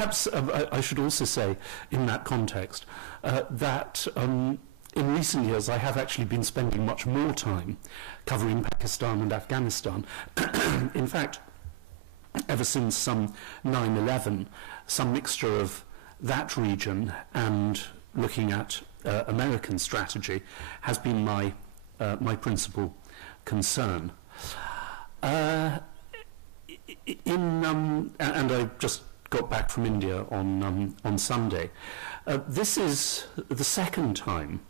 Perhaps I should also say, in that context, that in recent years I have actually been spending much more time covering Pakistan and Afghanistan. In fact, ever since some 9/11, some mixture of that region and looking at American strategy has been my principal concern. And I just got back from India on Sunday. This is the second time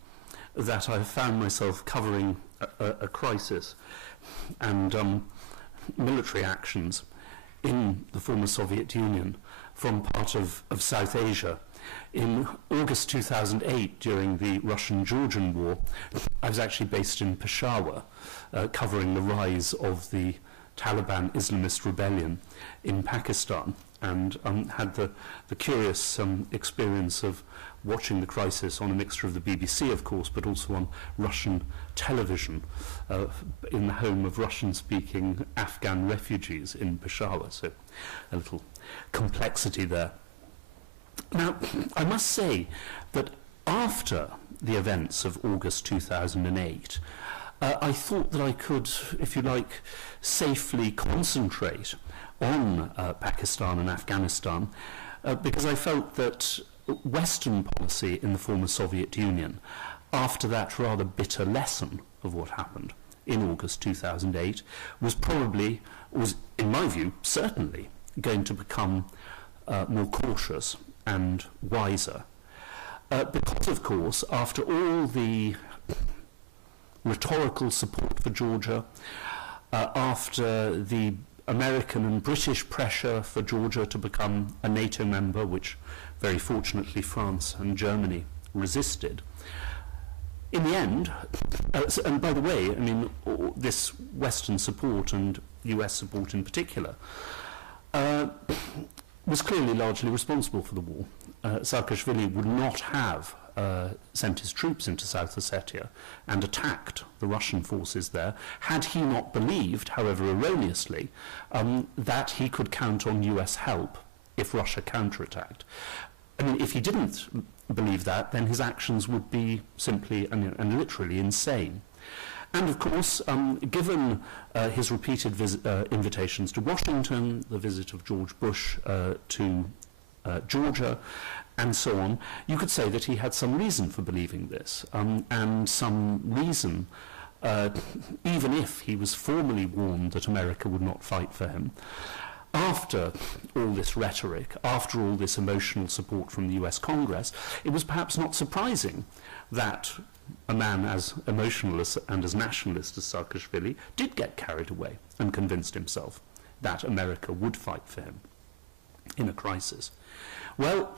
that I've found myself covering a crisis and military actions in the former Soviet Union from part of South Asia. In August 2008, during the Russian-Georgian War, I was actually based in Peshawar, covering the rise of the Taliban Islamist rebellion in Pakistan, and had the curious experience of watching the crisis on a mixture of the BBC, of course, but also on Russian television in the home of Russian-speaking Afghan refugees in Peshawar, so a little complexity there. Now, I must say that after the events of August 2008, I thought that I could, if you like, safely concentrate on Pakistan and Afghanistan because I felt that Western policy in the former Soviet Union, after that rather bitter lesson of what happened in August 2008, was in my view, certainly going to become more cautious and wiser. Because, of course, after all the rhetorical support for Georgia, after the American and British pressure for Georgia to become a NATO member, which very fortunately France and Germany resisted, in the end, and by the way, I mean, this Western support and US support in particular, was clearly largely responsible for the war. Saakashvili would not have sent his troops into South Ossetia and attacked the Russian forces there had he not believed, however erroneously, that he could count on US help if Russia counterattacked. I mean, if he didn't believe that, then his actions would be simply and literally insane. And of course, given his repeated invitations to Washington, the visit of George Bush to Georgia, and so on, you could say that he had some reason for believing this, and some reason, even if he was formally warned that America would not fight for him. After all this rhetoric, after all this emotional support from the US Congress, it was perhaps not surprising that a man as emotional and as nationalist as Saakashvili did get carried away and convinced himself that America would fight for him in a crisis. Well,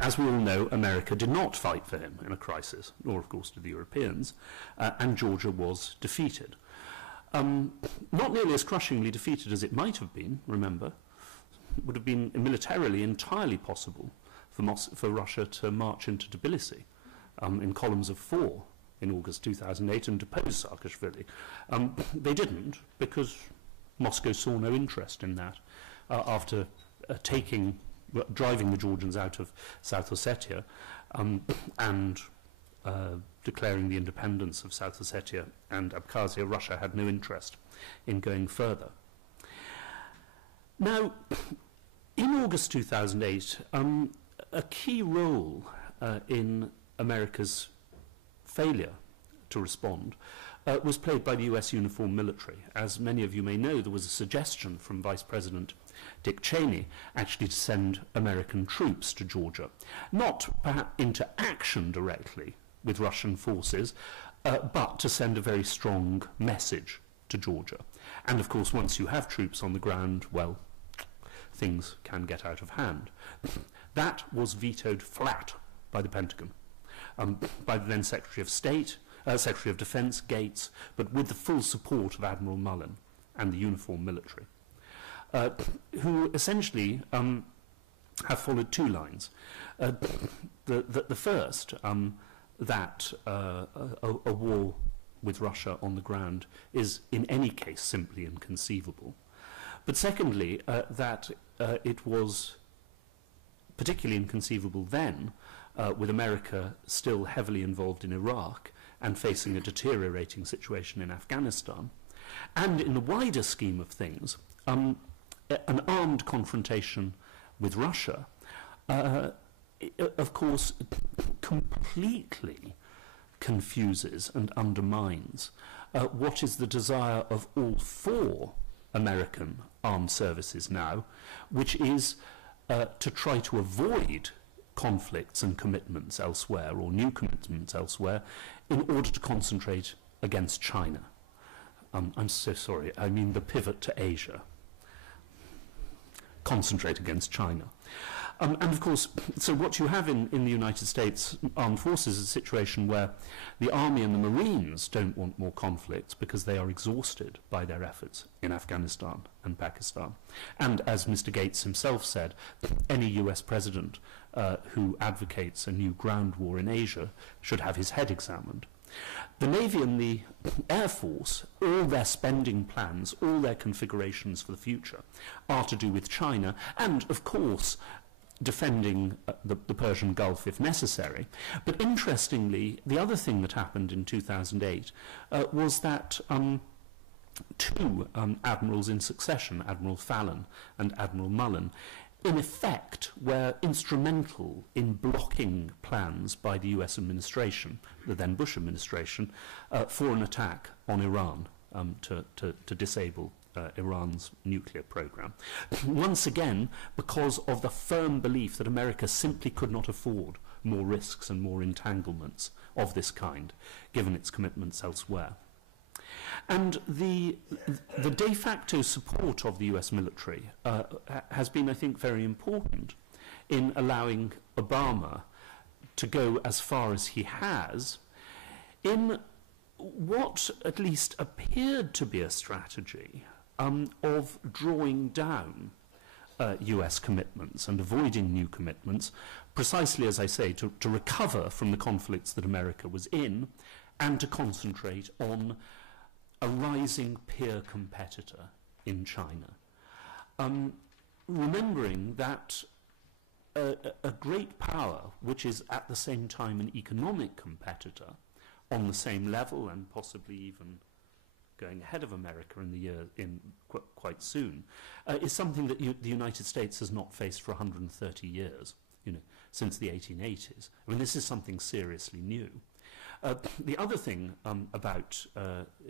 as we all know, America did not fight for him in a crisis, nor of course did the Europeans, and Georgia was defeated. Not nearly as crushingly defeated as it might have been, remember. It would have been militarily entirely possible for Russia to march into Tbilisi in columns of 4 in August 2008 and depose Saakashvili. They didn't, because Moscow saw no interest in that. After driving the Georgians out of South Ossetia and declaring the independence of South Ossetia and Abkhazia, Russia had no interest in going further. Now, in August 2008, a key role in America's failure to respond was played by the US uniformed military. As many of you may know, there was a suggestion from Vice President Dick Cheney actually to send American troops to Georgia, not perhaps into action directly with Russian forces, but to send a very strong message to Georgia. And of course, once you have troops on the ground, well, things can get out of hand. That was vetoed flat by the Pentagon, by the then Secretary of State, Secretary of Defense Gates, but with the full support of Admiral Mullen and the uniformed military, who essentially have followed two lines. The first, that a war with Russia on the ground is in any case simply inconceivable. But secondly, that it was particularly inconceivable then, with America still heavily involved in Iraq and facing a deteriorating situation in Afghanistan. And in the wider scheme of things, an armed confrontation with Russia, of course, completely confuses and undermines what is the desire of all four American armed services now, which is to try to avoid conflicts and commitments elsewhere, or new commitments elsewhere, in order to concentrate against China. I'm so sorry, I mean the pivot to Asia. Concentrate against China. And of course, so what you have in the United States Armed Forces is a situation where the Army and the Marines don't want more conflicts because they are exhausted by their efforts in Afghanistan and Pakistan. And as Mr. Gates himself said, any US president who advocates a new ground war in Asia should have his head examined. The Navy and the Air Force, all their spending plans, all their configurations for the future are to do with China and, of course, defending the Persian Gulf if necessary. But interestingly, the other thing that happened in 2008 was that two admirals in succession, Admiral Fallon and Admiral Mullen, in effect were instrumental in blocking plans by the US administration, the then Bush administration, for an attack on Iran to disable Iran's nuclear program. Once again, because of the firm belief that America simply could not afford more risks and more entanglements of this kind, given its commitments elsewhere. And the de facto support of the US military has been, I think, very important in allowing Obama to go as far as he has in what at least appeared to be a strategy of drawing down US commitments and avoiding new commitments, precisely, as I say, to recover from the conflicts that America was in and to concentrate on a rising peer competitor in China. Remembering that a great power, which is at the same time an economic competitor on the same level and possibly even going ahead of America in the year quite soon, is something that the United States has not faced for 130 years, since the 1880s. I mean, this is something seriously new. The other thing about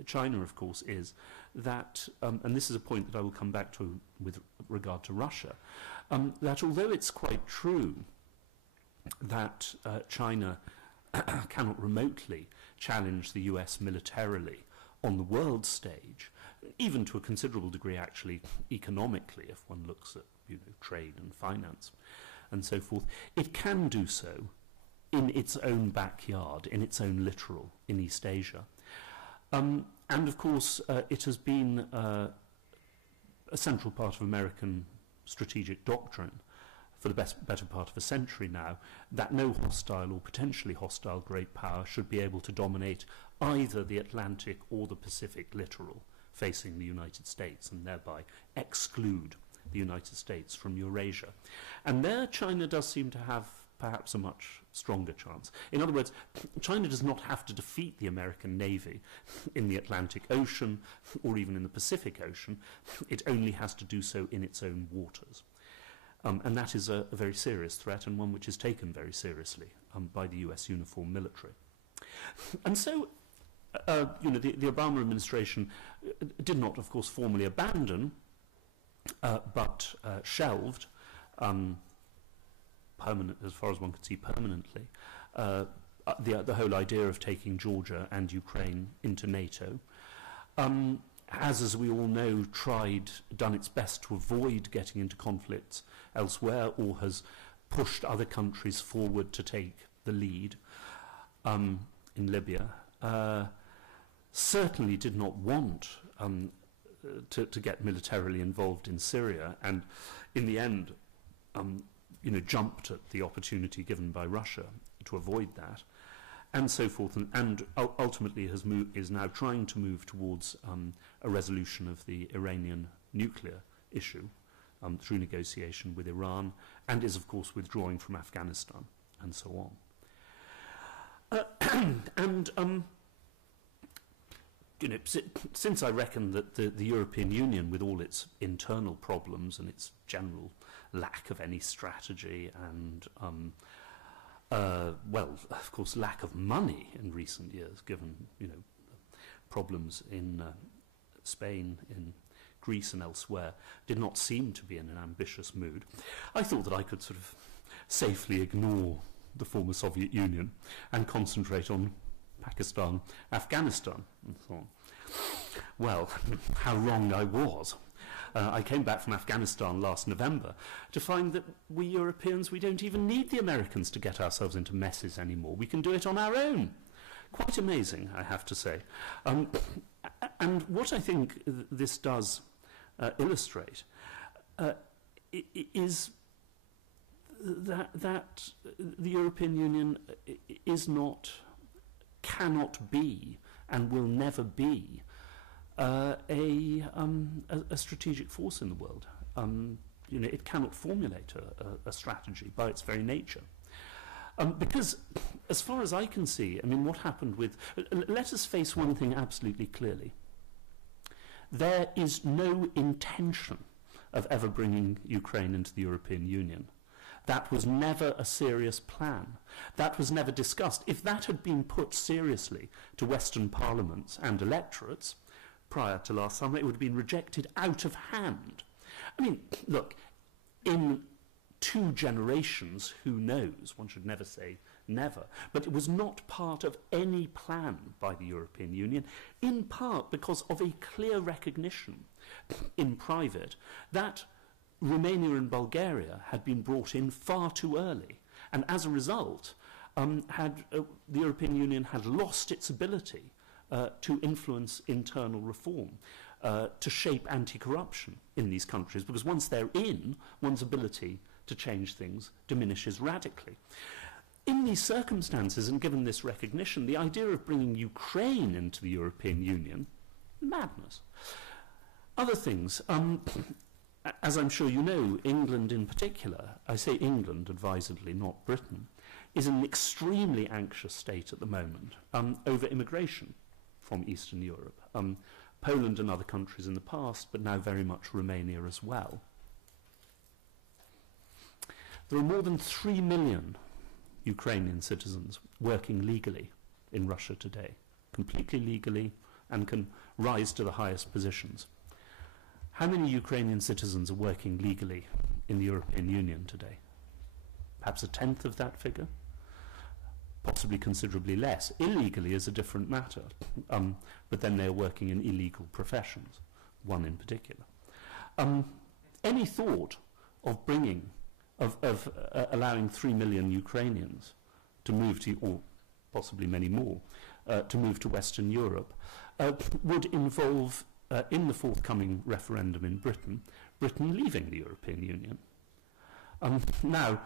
China, of course, is that, and this is a point that I will come back to with regard to Russia, that although it's quite true that China cannot remotely challenge the US militarily on the world stage, even to a considerable degree actually economically, if one looks at trade and finance and so forth, it can do so in its own backyard, in its own littoral, in East Asia. And of course, it has been a central part of American strategic doctrine for the better part of a century now, that no hostile or potentially hostile great power should be able to dominate either the Atlantic or the Pacific littoral facing the United States, and thereby exclude the United States from Eurasia. And there China does seem to have perhaps a much stronger chance. In other words, China does not have to defeat the American Navy in the Atlantic Ocean or even in the Pacific Ocean. It only has to do so in its own waters. And that is a very serious threat, and one which is taken very seriously by the US uniform military. And so, the Obama administration did not, of course, formally abandon, but shelved, permanent, as far as one could see, permanently, the whole idea of taking Georgia and Ukraine into NATO. Has, as we all know, done its best to avoid getting into conflicts elsewhere, or has pushed other countries forward to take the lead in Libya. Certainly did not want to get militarily involved in Syria, and in the end, jumped at the opportunity given by Russia to avoid that, and so forth, and ultimately is now trying to move towards a resolution of the Iranian nuclear issue, through negotiation with Iran, and is, of course, withdrawing from Afghanistan, and so on. You know, since I reckon that the European Union, with all its internal problems and its general lack of any strategy and, well, of course, lack of money in recent years, given, you know, problems in Spain, in Greece and elsewhere, did not seem to be in an ambitious mood, I thought that I could sort of safely ignore the former Soviet Union and concentrate on Pakistan, Afghanistan, and so on. Well, how wrong I was. I came back from Afghanistan last November to find that we Europeans, we don't even need the Americans to get ourselves into messes anymore. We can do it on our own. Quite amazing, I have to say. And what I think this does illustrate is that the European Union is not, cannot be, and will never be a strategic force in the world. You know, it cannot formulate a strategy by its very nature. Because, as far as I can see, I mean, what happened with... let us face one thing absolutely clearly. There is no intention of ever bringing Ukraine into the European Union. That was never a serious plan. That was never discussed. If that had been put seriously to Western parliaments and electorates prior to last summer, it would have been rejected out of hand. I mean, look, in 2 generations, who knows? One should never say never. But it was not part of any plan by the European Union, in part because of a clear recognition in private that Romania and Bulgaria had been brought in far too early, and as a result, the European Union had lost its ability to influence internal reform, to shape anti-corruption in these countries, because once they're in, one's ability to change things diminishes radically. In these circumstances, and given this recognition, the idea of bringing Ukraine into the European Union, madness. Other things, as I'm sure you know, England in particular, I say England advisedly, not Britain, is in an extremely anxious state at the moment over immigration from Eastern Europe. Poland and other countries in the past, but now very much Romania as well. There are more than 3 million Ukrainian citizens working legally in Russia today, completely legally, and can rise to the highest positions. How many Ukrainian citizens are working legally in the European Union today? Perhaps a tenth of that figure? Possibly considerably less. Illegally is a different matter, but then they're working in illegal professions, one in particular. Any thought of bringing, of allowing 3 million Ukrainians to move to, or possibly many more, to move to Western Europe, would involve, in the forthcoming referendum in Britain, Britain leaving the European Union. Now,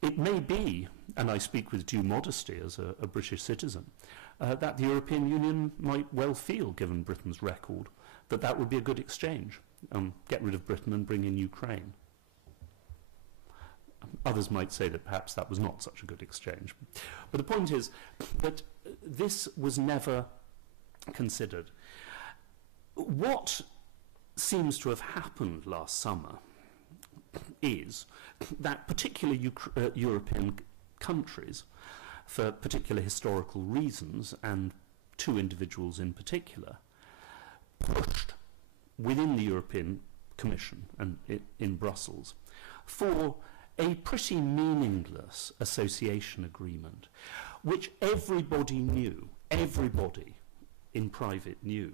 it may be, and I speak with due modesty as a British citizen, that the European Union might well feel, given Britain's record, that that would be a good exchange. Get rid of Britain and bring in Ukraine. Others might say that perhaps that was not such a good exchange. But the point is that this was never considered. What seems to have happened last summer is that particular European countries, for particular historical reasons, and 2 individuals in particular, pushed within the European Commission and in Brussels for a pretty meaningless association agreement, which everybody knew, everybody in private knew,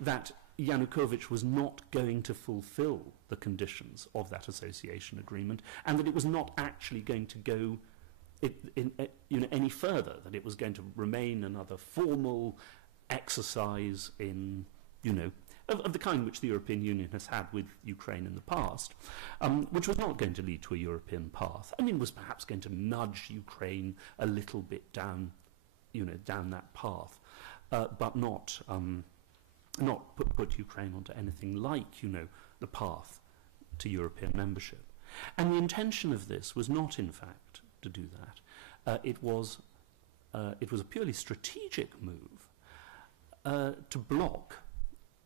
that Yanukovych was not going to fulfill the conditions of that association agreement, and that it was not actually going to go any further, that it was going to remain another formal exercise in, of the kind which the European Union has had with Ukraine in the past, which was not going to lead to a European path. I mean, was perhaps going to nudge Ukraine a little bit down, down that path, but not put Ukraine onto anything like, the path to European membership. And the intention of this was not, in fact, to do that. It was a purely strategic move to block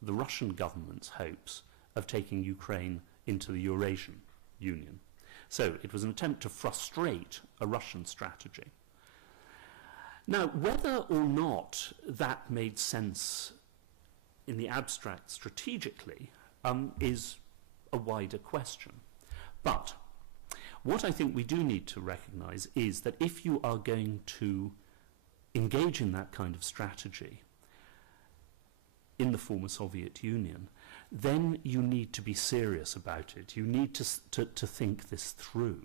the Russian government's hopes of taking Ukraine into the Eurasian Union. So it was an attempt to frustrate a Russian strategy. Now, whether or not that made sense in the abstract strategically is a wider question. But what I think we do need to recognize is that if you are going to engage in that kind of strategy in the former Soviet Union, then you need to be serious about it. You need to think this through.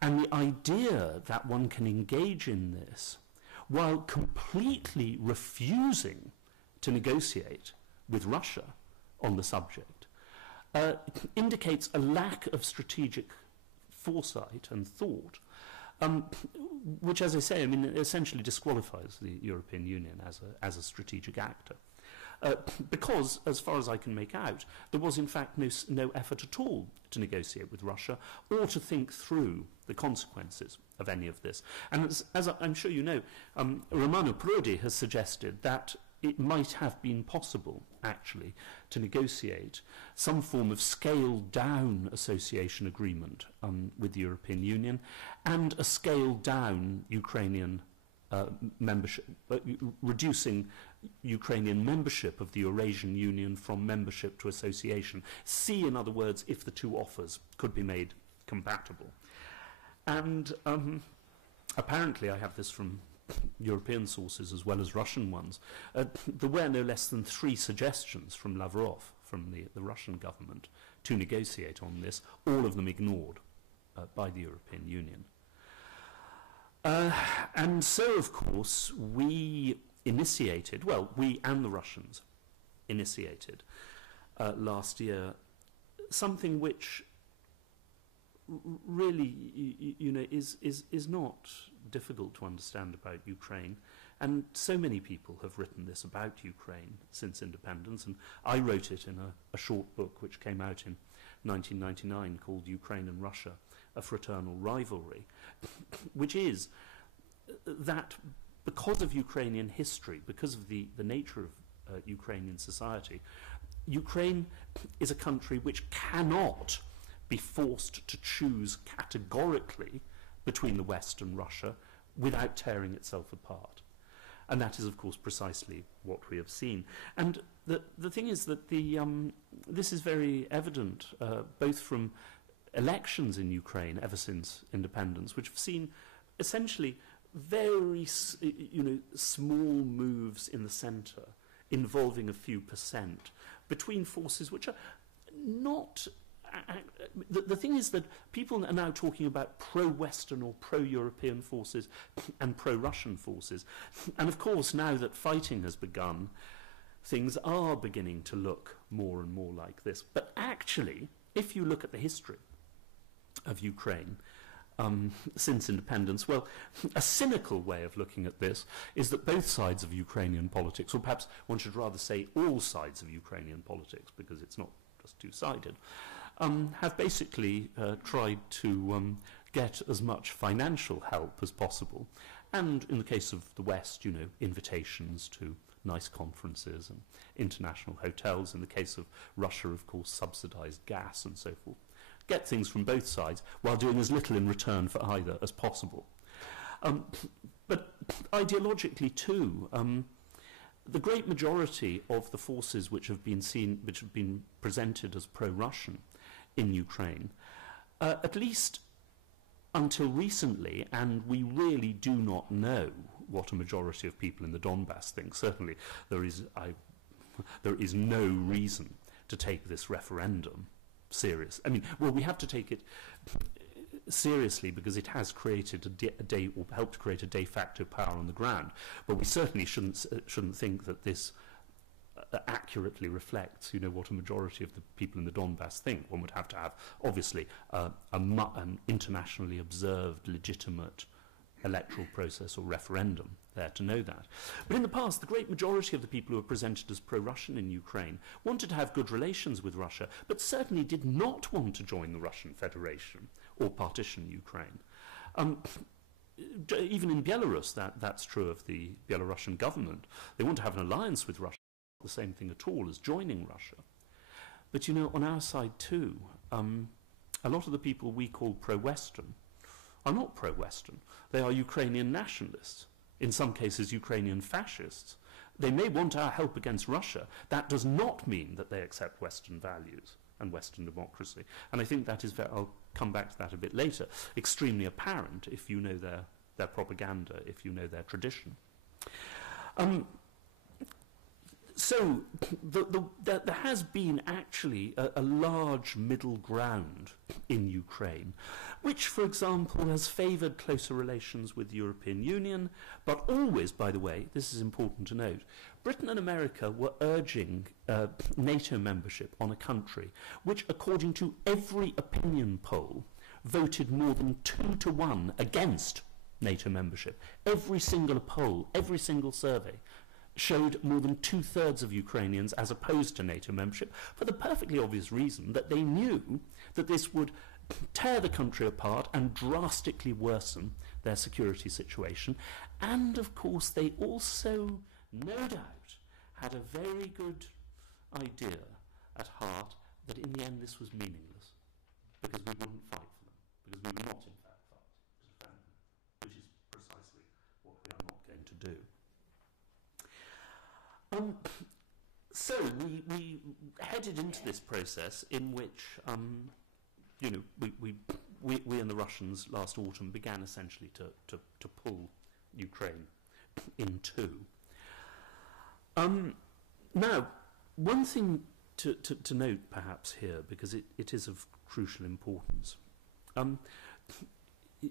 And the idea that one can engage in this while completely refusing to negotiate with Russia on the subject indicates a lack of strategic foresight and thought, which, as I say, I mean, essentially disqualifies the European Union as a strategic actor. Because, as far as I can make out, there was in fact no effort at all to negotiate with Russia or to think through the consequences of any of this. And as I'm sure you know, Romano Prodi has suggested that it might have been possible, actually, to negotiate some form of scaled-down association agreement with the European Union and a scaled-down Ukrainian membership, reducing Ukrainian membership of the Eurasian Union from membership to association. See, in other words, if the two offers could be made compatible. And apparently, I have this from European sources as well as Russian ones, there were no less than 3 suggestions from Lavrov, from the Russian government, to negotiate on this, all of them ignored by the European Union. And so, of course, we initiated, well, we and the Russians initiated last year something which really, you know, is not difficult to understand about Ukraine. And so many people have written this about Ukraine since independence, and I wrote it in a short book which came out in 1999 called Ukraine and Russia, A Fraternal Rivalry, which is that because of Ukrainian history, because of the nature of Ukrainian society, Ukraine is a country which cannot be forced to choose categorically between the West and Russia without tearing itself apart. And that is, of course, precisely what we have seen. And the thing is that this is very evident, both from elections in Ukraine ever since independence, which have seen essentially very small moves in the centre involving a few percent between forces which are not... The thing is that people are now talking about pro-Western or pro-European forces and pro-Russian forces. And of course, now that fighting has begun, things are beginning to look more and more like this. But actually, if you look at the history of Ukraine since independence, well, a cynical way of looking at this is that both sides of Ukrainian politics, or perhaps one should rather say all sides of Ukrainian politics, because it's not just two-sided, have basically tried to get as much financial help as possible. And in the case of the West, you know, invitations to nice conferences and international hotels. In the case of Russia, of course, subsidized gas and so forth. Get things from both sides while doing as little in return for either as possible. But ideologically, too, the great majority of the forces which have been presented as pro-Russian in Ukraine, at least until recently, and we really do not know what a majority of people in the Donbass think. Certainly, there is no reason to take this referendum serious. I mean, well, we have to take it seriously because it has created or helped create a de facto power on the ground. But we certainly shouldn't think that this accurately reflects, you know, what a majority of the people in the Donbass think. One would have to have, obviously, an internationally observed, legitimate electoral process or referendum there to know that. But in the past, the great majority of the people who were presented as pro-Russian in Ukraine wanted to have good relations with Russia, but certainly did not want to join the Russian Federation or partition Ukraine. Even in Belarus, that's true of the Belarusian government. They want to have an alliance with Russia, not the same thing at all as joining Russia. But, you know, on our side too, a lot of the people we call pro-Western are not pro-Western. They are Ukrainian nationalists, in some cases Ukrainian fascists. They may want our help against Russia. That does not mean that they accept Western values and Western democracy. And I think that is, I'll come back to that a bit later, extremely apparent if you know their propaganda, if you know their tradition. So there has been actually a large middle ground in Ukraine, which, for example, has favoured closer relations with the European Union, but always, by the way, this is important to note, Britain and America were urging NATO membership on a country which, according to every opinion poll, voted more than 2-1 against NATO membership. Every single poll, every single survey showed more than 2/3 of Ukrainians as opposed to NATO membership, for the perfectly obvious reason that they knew that this would tear the country apart and drastically worsen their security situation. And of course they also, no doubt, had a very good idea at heart that in the end this was meaningless, because we wouldn't fight for them, because we would not in fact fight to defend them, which is precisely what we are not going to do. So we headed into this process in which, you know, we and the Russians last autumn began essentially to pull Ukraine in two. Now, one thing to note perhaps here, because it is of crucial importance.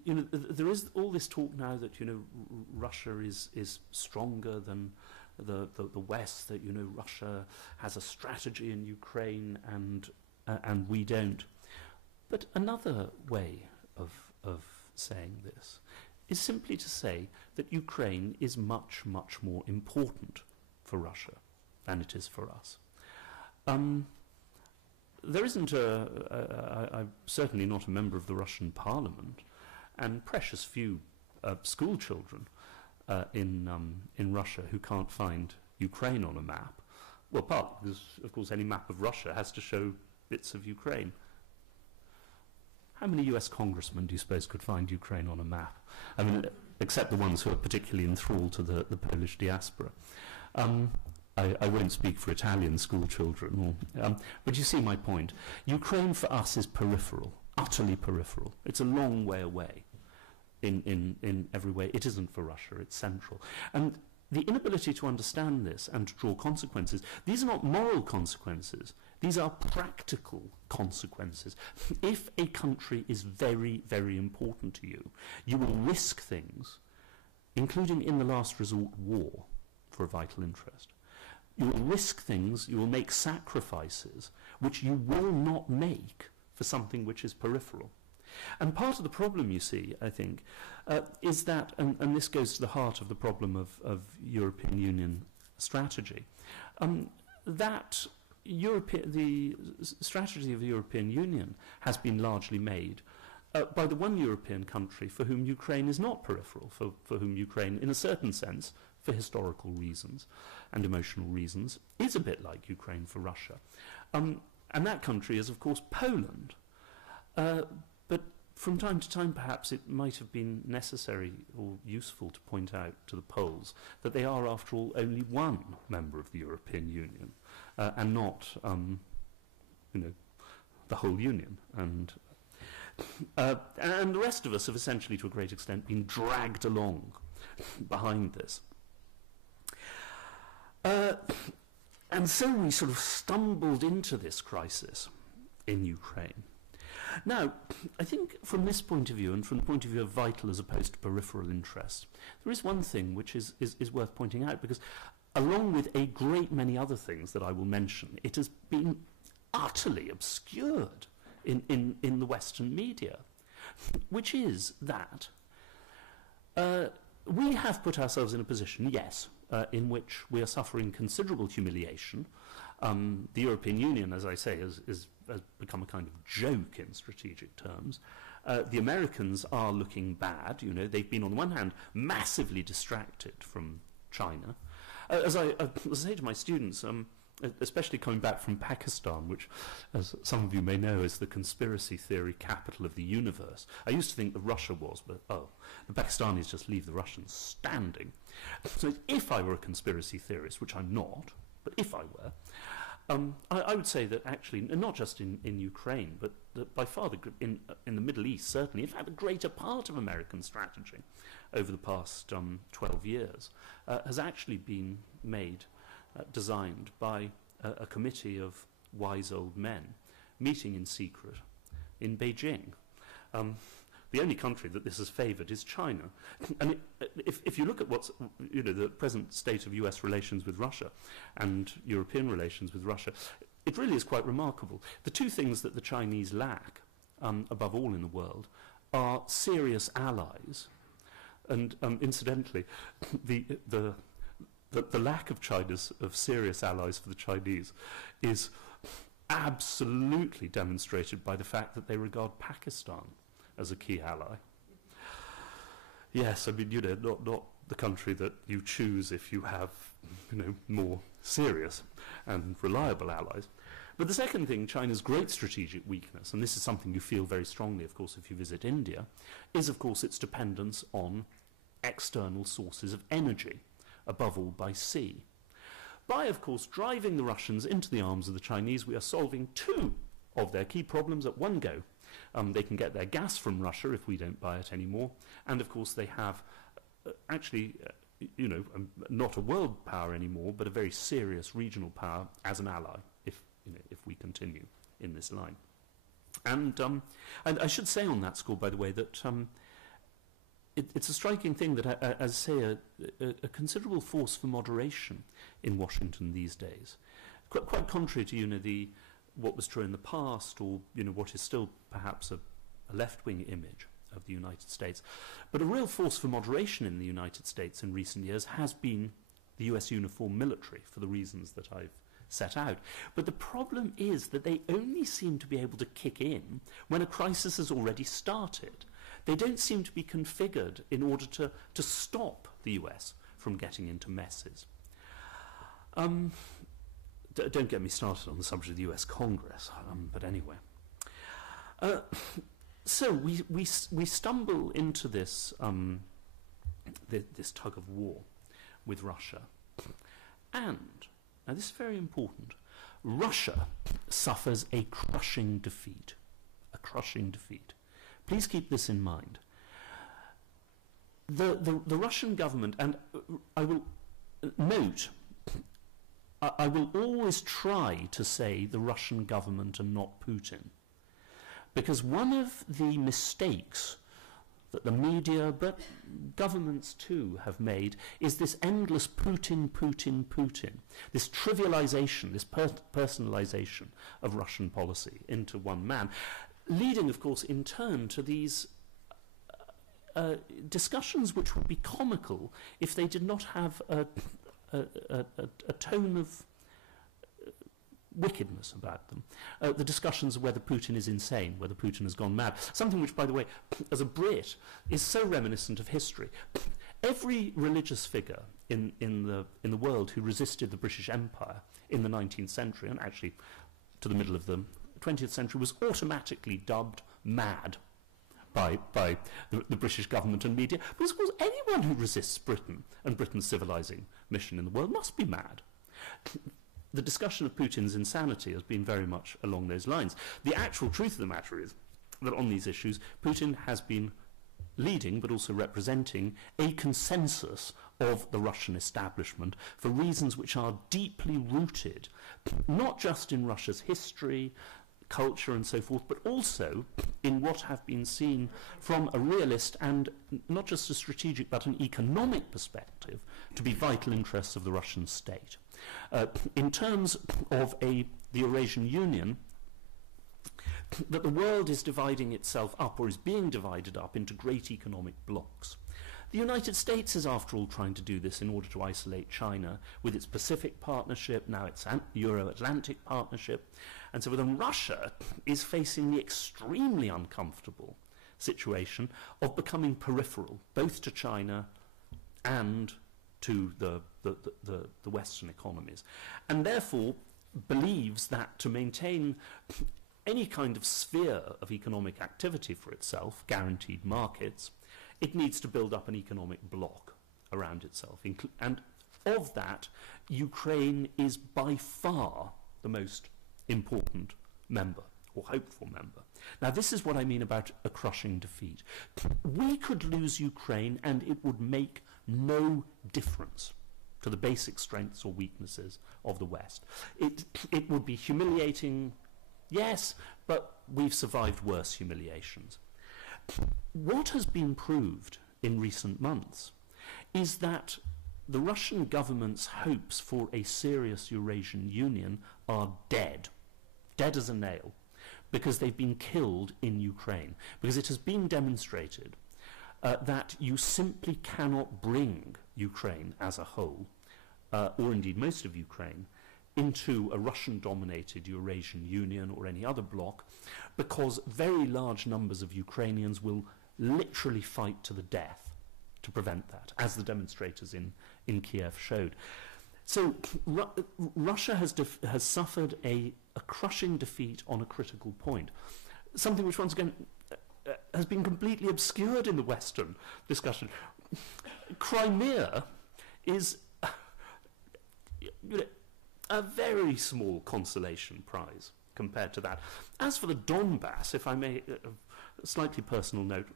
You know, there is all this talk now that, you know, Russia is stronger than the West, that, you know, Russia has a strategy in Ukraine and we don't. But another way of saying this is simply to say that Ukraine is much, much more important for Russia than it is for us. There isn't I'm certainly not a member of the Russian parliament, and precious few school children in Russia who can't find Ukraine on a map. Well, partly because, of course, any map of Russia has to show bits of Ukraine. How many US congressmen do you suppose could find Ukraine on a map? I mean, except the ones who are particularly enthralled to the Polish diaspora. I won't speak for Italian school children, but you see my point. Ukraine for us is peripheral, utterly peripheral. It's a long way away in every way. It isn't for Russia, it's central. And the inability to understand this and to draw consequences, these are not moral consequences, these are practical consequences. If a country is very, very important to you, you will risk things, including in the last resort war, for a vital interest. You will risk things, you will make sacrifices, which you will not make for something which is peripheral. And part of the problem, you see, I think, is that, and this goes to the heart of the problem of European Union strategy, that the strategy of the European Union has been largely made by the one European country for whom Ukraine is not peripheral, for whom Ukraine, in a certain sense, for historical reasons and emotional reasons, is a bit like Ukraine for Russia. And that country is, of course, Poland. But from time to time, perhaps it might have been necessary or useful to point out to the Poles that they are, after all, only one member of the European Union, and not, you know, the whole Union. And the rest of us have essentially, to a great extent, been dragged along behind this. And so we sort of stumbled into this crisis in Ukraine. Now, I think from this point of view, and from the point of view of vital as opposed to peripheral interest, there is one thing which is worth pointing out, because along with a great many other things that I will mention, it has been utterly obscured in the Western media, which is that We have put ourselves in a position, yes, in which we are suffering considerable humiliation. The European Union, as I say, has become a kind of joke in strategic terms. The Americans are looking bad. You know, they've been, on the one hand, massively distracted from China. As I say to my students, especially coming back from Pakistan, which, as some of you may know, is the conspiracy theory capital of the universe. I used to think that Russia was, but the Pakistanis just leave the Russians standing. So if I were a conspiracy theorist, which I'm not, but if I were, I would say that actually, not just in Ukraine, but that by far in the Middle East, certainly, in fact, the greater part of American strategy over the past 12 years has actually been designed by a committee of wise old men meeting in secret in Beijing. The only country that this has favoured is China. And if you look at what's, you know, the present state of US relations with Russia and European relations with Russia, it really is quite remarkable. The two things that the Chinese lack, above all in the world, are serious allies. And incidentally, the lack of serious allies for the Chinese is absolutely demonstrated by the fact that they regard Pakistan as a key ally. Yes, I mean, you know, not the country that you choose if you have, you know, more serious and reliable allies. But the second thing, China's great strategic weakness, and this is something you feel very strongly, of course, if you visit India, is, of course, its dependence on external sources of energy, above all by sea. By, of course, driving the Russians into the arms of the Chinese, we are solving two of their key problems at one go. They can get their gas from Russia if we don't buy it anymore, and of course they have you know, not a world power anymore, but a very serious regional power as an ally, if we continue in this line. And I should say on that score, by the way, that it's a striking thing that, as I say, a considerable force for moderation in Washington these days, quite contrary to, you know, what was true in the past, or, you know, what is still perhaps a left-wing image of the United States. But a real force for moderation in the United States in recent years has been the US uniform military, for the reasons that I've set out. But the problem is that they only seem to be able to kick in when a crisis has already started. They don't seem to be configured in order to stop the US from getting into messes. Don't get me started on the subject of the US Congress, but anyway. So we stumble into this this tug of war with Russia, and now this is very important. Russia suffers a crushing defeat. A crushing defeat. Please keep this in mind. The Russian government, and I will note, I will always try to say the Russian government and not Putin, because one of the mistakes that the media, but governments too, have made is this endless Putin, Putin, Putin, this trivialization, this personalization of Russian policy into one man, leading, of course, in turn to these discussions which would be comical if they did not have a tone of wickedness about them. The discussions of whether Putin is insane, whether Putin has gone mad. Something which, by the way, as a Brit, is so reminiscent of history. Every religious figure in the world who resisted the British Empire in the 19th century, and actually to the middle of the 20th century, was automatically dubbed mad by the British government and media. Because, of course, anyone who resists Britain and Britain's civilizing mission in the world must be mad. The discussion of Putin's insanity has been very much along those lines. The actual truth of the matter is that on these issues, Putin has been leading, but also representing, a consensus of the Russian establishment for reasons which are deeply rooted, not just in Russia's history, culture and so forth, but also in what have been seen from a realist and not just a strategic but an economic perspective to be vital interests of the Russian state. In terms of the Eurasian Union, that the world is dividing itself up, or is being divided up, into great economic blocs. The United States is, after all, trying to do this in order to isolate China with its Pacific Partnership, now its Euro-Atlantic Partnership. And so then Russia is facing the extremely uncomfortable situation of becoming peripheral, both to China and to the Western economies. And therefore believes that to maintain any kind of sphere of economic activity for itself, guaranteed markets, it needs to build up an economic bloc around itself. And of that, Ukraine is by far the most important member, or hopeful member. Now, this is what I mean about a crushing defeat. We could lose Ukraine and it would make no difference to the basic strengths or weaknesses of the West. It would be humiliating, yes, but we've survived worse humiliations. What has been proved in recent months is that the Russian government's hopes for a serious Eurasian Union are dead as a nail, because they've been killed in Ukraine, because it has been demonstrated that you simply cannot bring Ukraine as a whole, or indeed most of Ukraine, into a Russian-dominated Eurasian Union or any other bloc, because very large numbers of Ukrainians will literally fight to the death to prevent that, as the demonstrators in Kiev showed. So Russia has suffered a crushing defeat on a critical point, something which once again has been completely obscured in the Western discussion. Crimea is a very small consolation prize compared to that. As for the Donbass, if I may, a slightly personal note,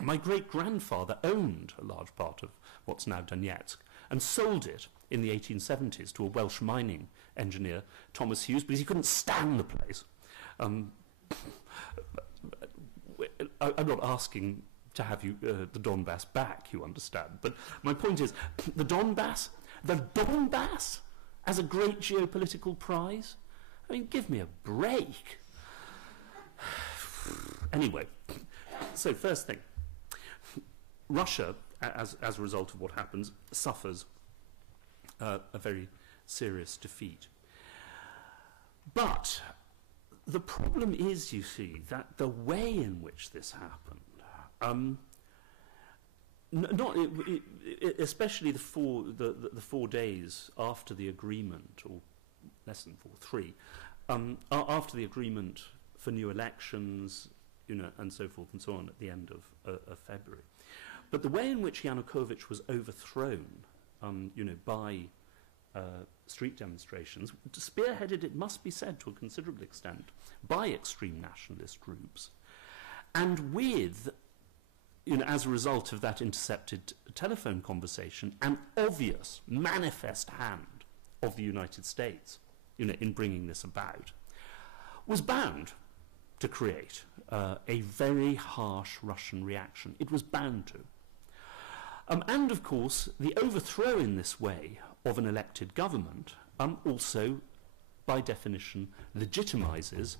my great-grandfather owned a large part of what's now Donetsk and sold it in the 1870s to a Welsh mining engineer, Thomas Hughes, because he couldn't stand the place. I'm not asking to have you the Donbass back, you understand, but my point is, the Donbass as a great geopolitical prize? I mean, give me a break. Anyway, so first thing, Russia, as a result of what happens, suffers a very serious defeat. But the problem is, you see, that the way in which this happened, especially the 4 days after the agreement, or less than 4, 3, after the agreement for new elections, and so forth and so on at the end of February. But the way in which Yanukovych was overthrown, by street demonstrations, spearheaded, it must be said, to a considerable extent, by extreme nationalist groups, and with, as a result of that intercepted telephone conversation, an obvious, manifest hand of the United States, in bringing this about, was bound to create a very harsh Russian reaction. It was bound to. And, of course, the overthrow in this way of an elected government also, by definition, legitimizes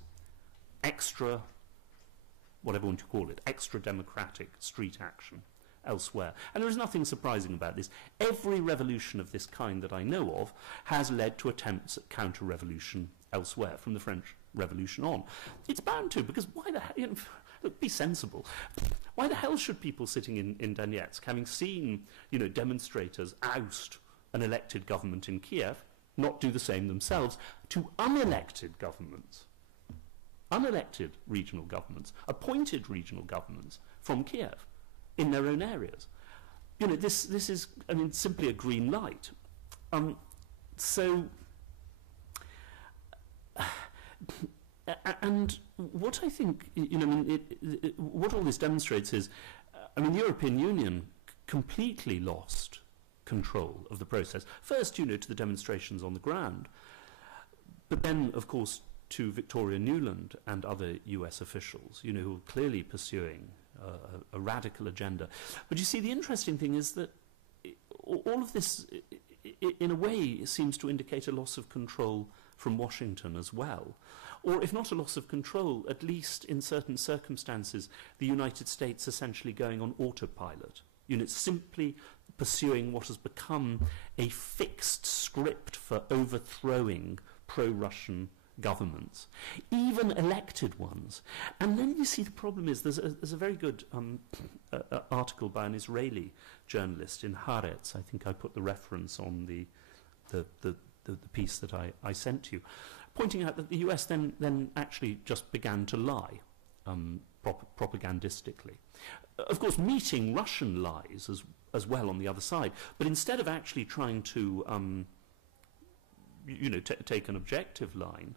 extra, whatever you want to call it, extra-democratic street action elsewhere. And there is nothing surprising about this. Every revolution of this kind that I know of has led to attempts at counter-revolution elsewhere, from the French Revolution on. It's bound to, because why the hell, look, be sensible. Why the hell should people sitting in Donetsk, having seen, demonstrators oust an elected government in Kiev, not do the same themselves to unelected governments, unelected regional governments, appointed regional governments from Kiev in their own areas? This is, simply a green light. And what I think, what all this demonstrates is, the European Union completely lost control of the process. First, to the demonstrations on the ground, but then, of course, to Victoria Nuland and other US officials, who are clearly pursuing a radical agenda. But you see, the interesting thing is that all of this, in a way, seems to indicate a loss of control from Washington as well. Or if not a loss of control, at least in certain circumstances, the United States essentially going on autopilot You know, it's simply pursuing what has become a fixed script for overthrowing pro-Russian governments, even elected ones. And then you see the problem is there's a very good article by an Israeli journalist in Haaretz. I think I put the reference on the piece that I sent you, pointing out that the US then actually just began to lie propagandistically. Of course, meeting Russian lies as well on the other side, but instead of actually trying to take an objective line,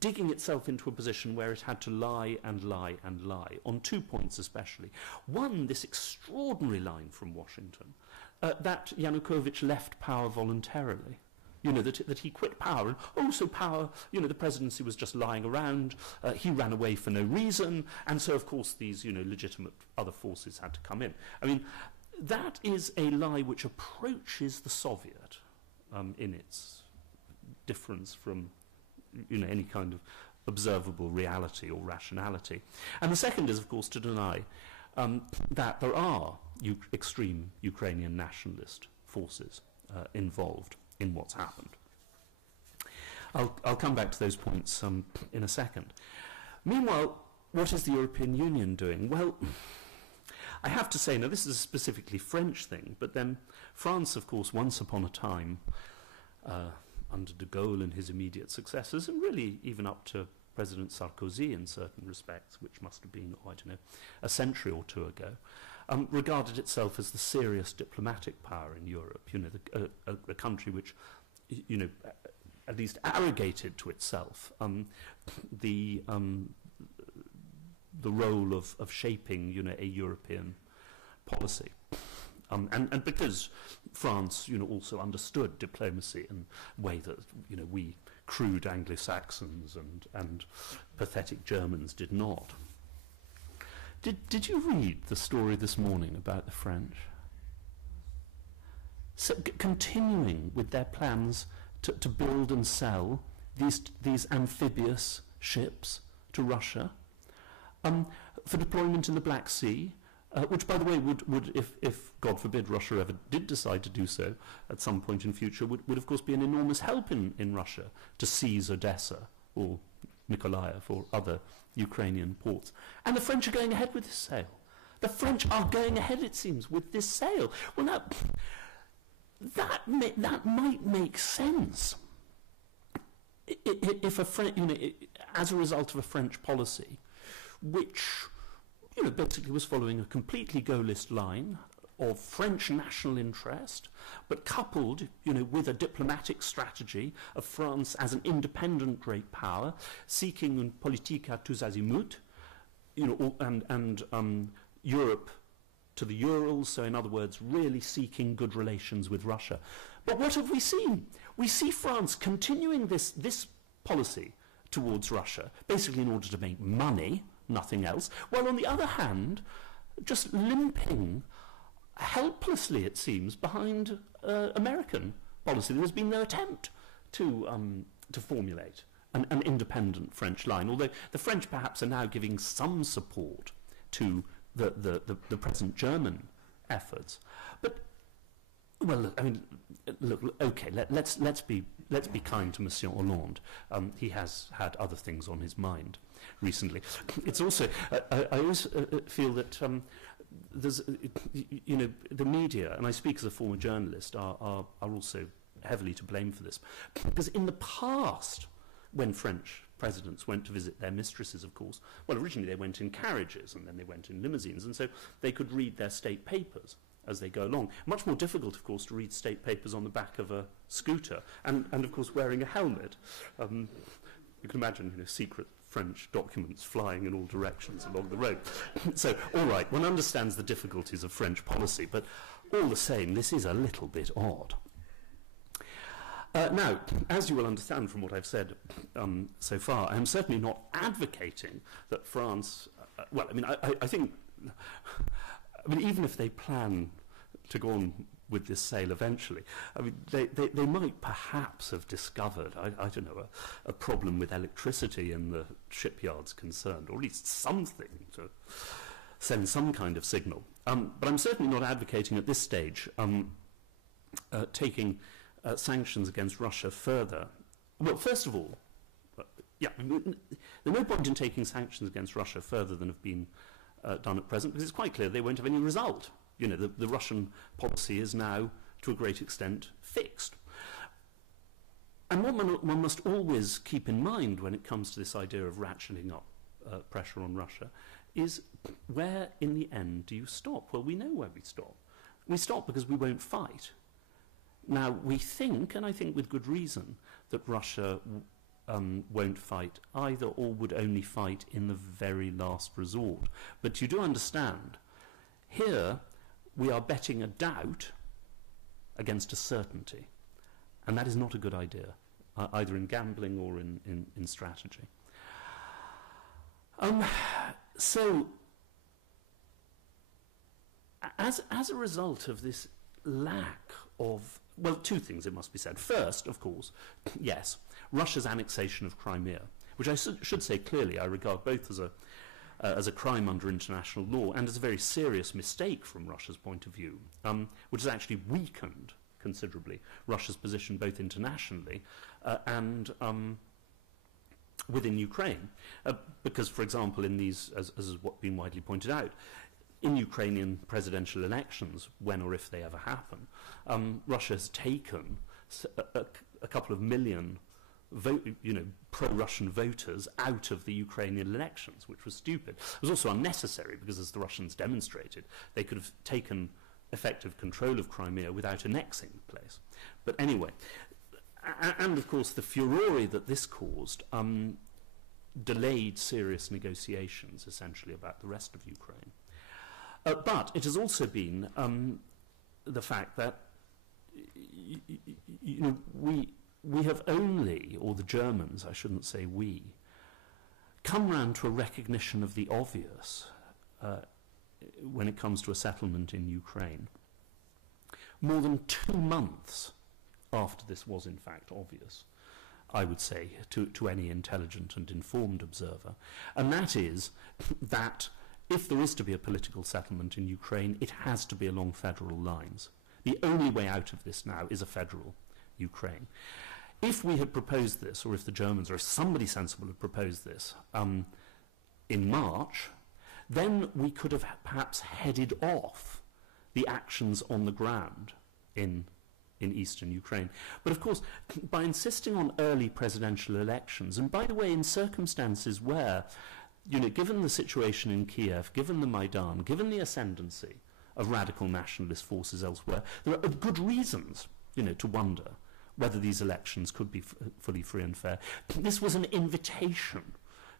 digging itself into a position where it had to lie and lie and lie, on 2 points especially. One, this extraordinary line from Washington, that Yanukovych left power voluntarily. You know, that he quit power, and also power, you know, the presidency was just lying around, he ran away for no reason, and so, of course, these, you know, legitimate other forces had to come in. I mean, that is a lie which approaches the Soviet in its difference from, you know, any kind of observable reality or rationality. And the second is, of course, to deny that there are extreme Ukrainian nationalist forces involved in what's happened. I'll come back to those points in a second. Meanwhile, what is the European Union doing? Well, I have to say, now this is a specifically French thing, but then France, of course, once upon a time, under de Gaulle and his immediate successors, and really even up to President Sarkozy in certain respects, which must have been, I don't know, a century or two ago, regarded itself as the serious diplomatic power in Europe. You know, a country which, you know, at least arrogated to itself the role of shaping, you know, a European policy. And because France, you know, also understood diplomacy in a way that, you know, we crude Anglo-Saxons and pathetic Germans did not. Did you read the story this morning about the French? So, continuing with their plans to build and sell these amphibious ships to Russia for deployment in the Black Sea, which, by the way, would if God forbid Russia ever did decide to do so at some point in future, would of course be an enormous help in Russia to seize Odessa or Mykolaiv or other Ukrainian ports. And the French are going ahead with this sale. The French are going ahead, it seems, with this sale. Well, now, that might make sense if as a result of a French policy, which, you know, basically was following a completely Gaullist line of French national interest, but coupled, you know, with a diplomatic strategy of France as an independent great power, seeking une politique à tous azimuts, you know, and Europe to the Urals, so in other words, really seeking good relations with Russia. But what have we seen? We see France continuing this policy towards Russia, basically in order to make money, nothing else, while on the other hand, just limping helplessly, it seems, behind American policy. There has been no attempt to formulate an independent French line, although the French perhaps are now giving some support to the present German efforts. But, well, I mean, look, okay, let's be kind to Monsieur Hollande. He has had other things on his mind recently. It's also, I always feel that there's, you know, the media, and I speak as a former journalist, are also heavily to blame for this. Because in the past, when French presidents went to visit their mistresses, of course, well, originally they went in carriages and then they went in limousines, and so they could read their state papers as they go along. Much more difficult, of course, to read state papers on the back of a scooter, and of course, wearing a helmet. You can imagine, you know, secret French documents flying in all directions along the road. So, all right, one understands the difficulties of French policy, but all the same, this is a little bit odd. Now, as you will understand from what I've said so far, I am certainly not advocating that France, well, I mean, I think, I mean, even if they plan to go on with this sale eventually, I mean, they might perhaps have discovered, I don't know, a problem with electricity in the shipyards concerned, or at least something to send some kind of signal. But I'm certainly not advocating at this stage taking sanctions against Russia further. Well, first of all, there's no point in taking sanctions against Russia further than have been done at present, because it's quite clear they won't have any result. You know, the Russian policy is now, to a great extent, fixed. And what one must always keep in mind when it comes to this idea of ratcheting up pressure on Russia is, where in the end do you stop? Well, we know where we stop. We stop because we won't fight. Now, we think, and I think with good reason, that Russia won't fight either, or would only fight in the very last resort. But you do understand, here we are betting a doubt against a certainty. And that is not a good idea, either in gambling or in strategy. So, as a result of this lack of, well, two things it must be said. First, of course, yes, Russia's annexation of Crimea, which I should say clearly I regard both as a crime under international law and as a very serious mistake from Russia's point of view, which has actually weakened considerably Russia's position both internationally and within Ukraine. Because, for example, in these, as has been widely pointed out, in Ukrainian presidential elections, when or if they ever happen, Russia has taken a couple of million pro-Russian voters out of the Ukrainian elections, which was stupid. It was also unnecessary because, as the Russians demonstrated, they could have taken effective control of Crimea without annexing the place. But anyway, and of course the furore that this caused delayed serious negotiations essentially about the rest of Ukraine. But it has also been the fact that we have only, or the Germans, I shouldn't say we, come round to a recognition of the obvious when it comes to a settlement in Ukraine, more than 2 months after this was in fact obvious, I would say, to any intelligent and informed observer. And that is that if there is to be a political settlement in Ukraine, it has to be along federal lines. The only way out of this now is a federal Ukraine. If we had proposed this, or if the Germans, or if somebody sensible had proposed this in March, then we could have perhaps headed off the actions on the ground in eastern Ukraine. But of course, by insisting on early presidential elections, and by the way, in circumstances where, given the situation in Kiev, given the Maidan, given the ascendancy of radical nationalist forces elsewhere, there are good reasons, to wonder whether these elections could be fully free and fair. This was an invitation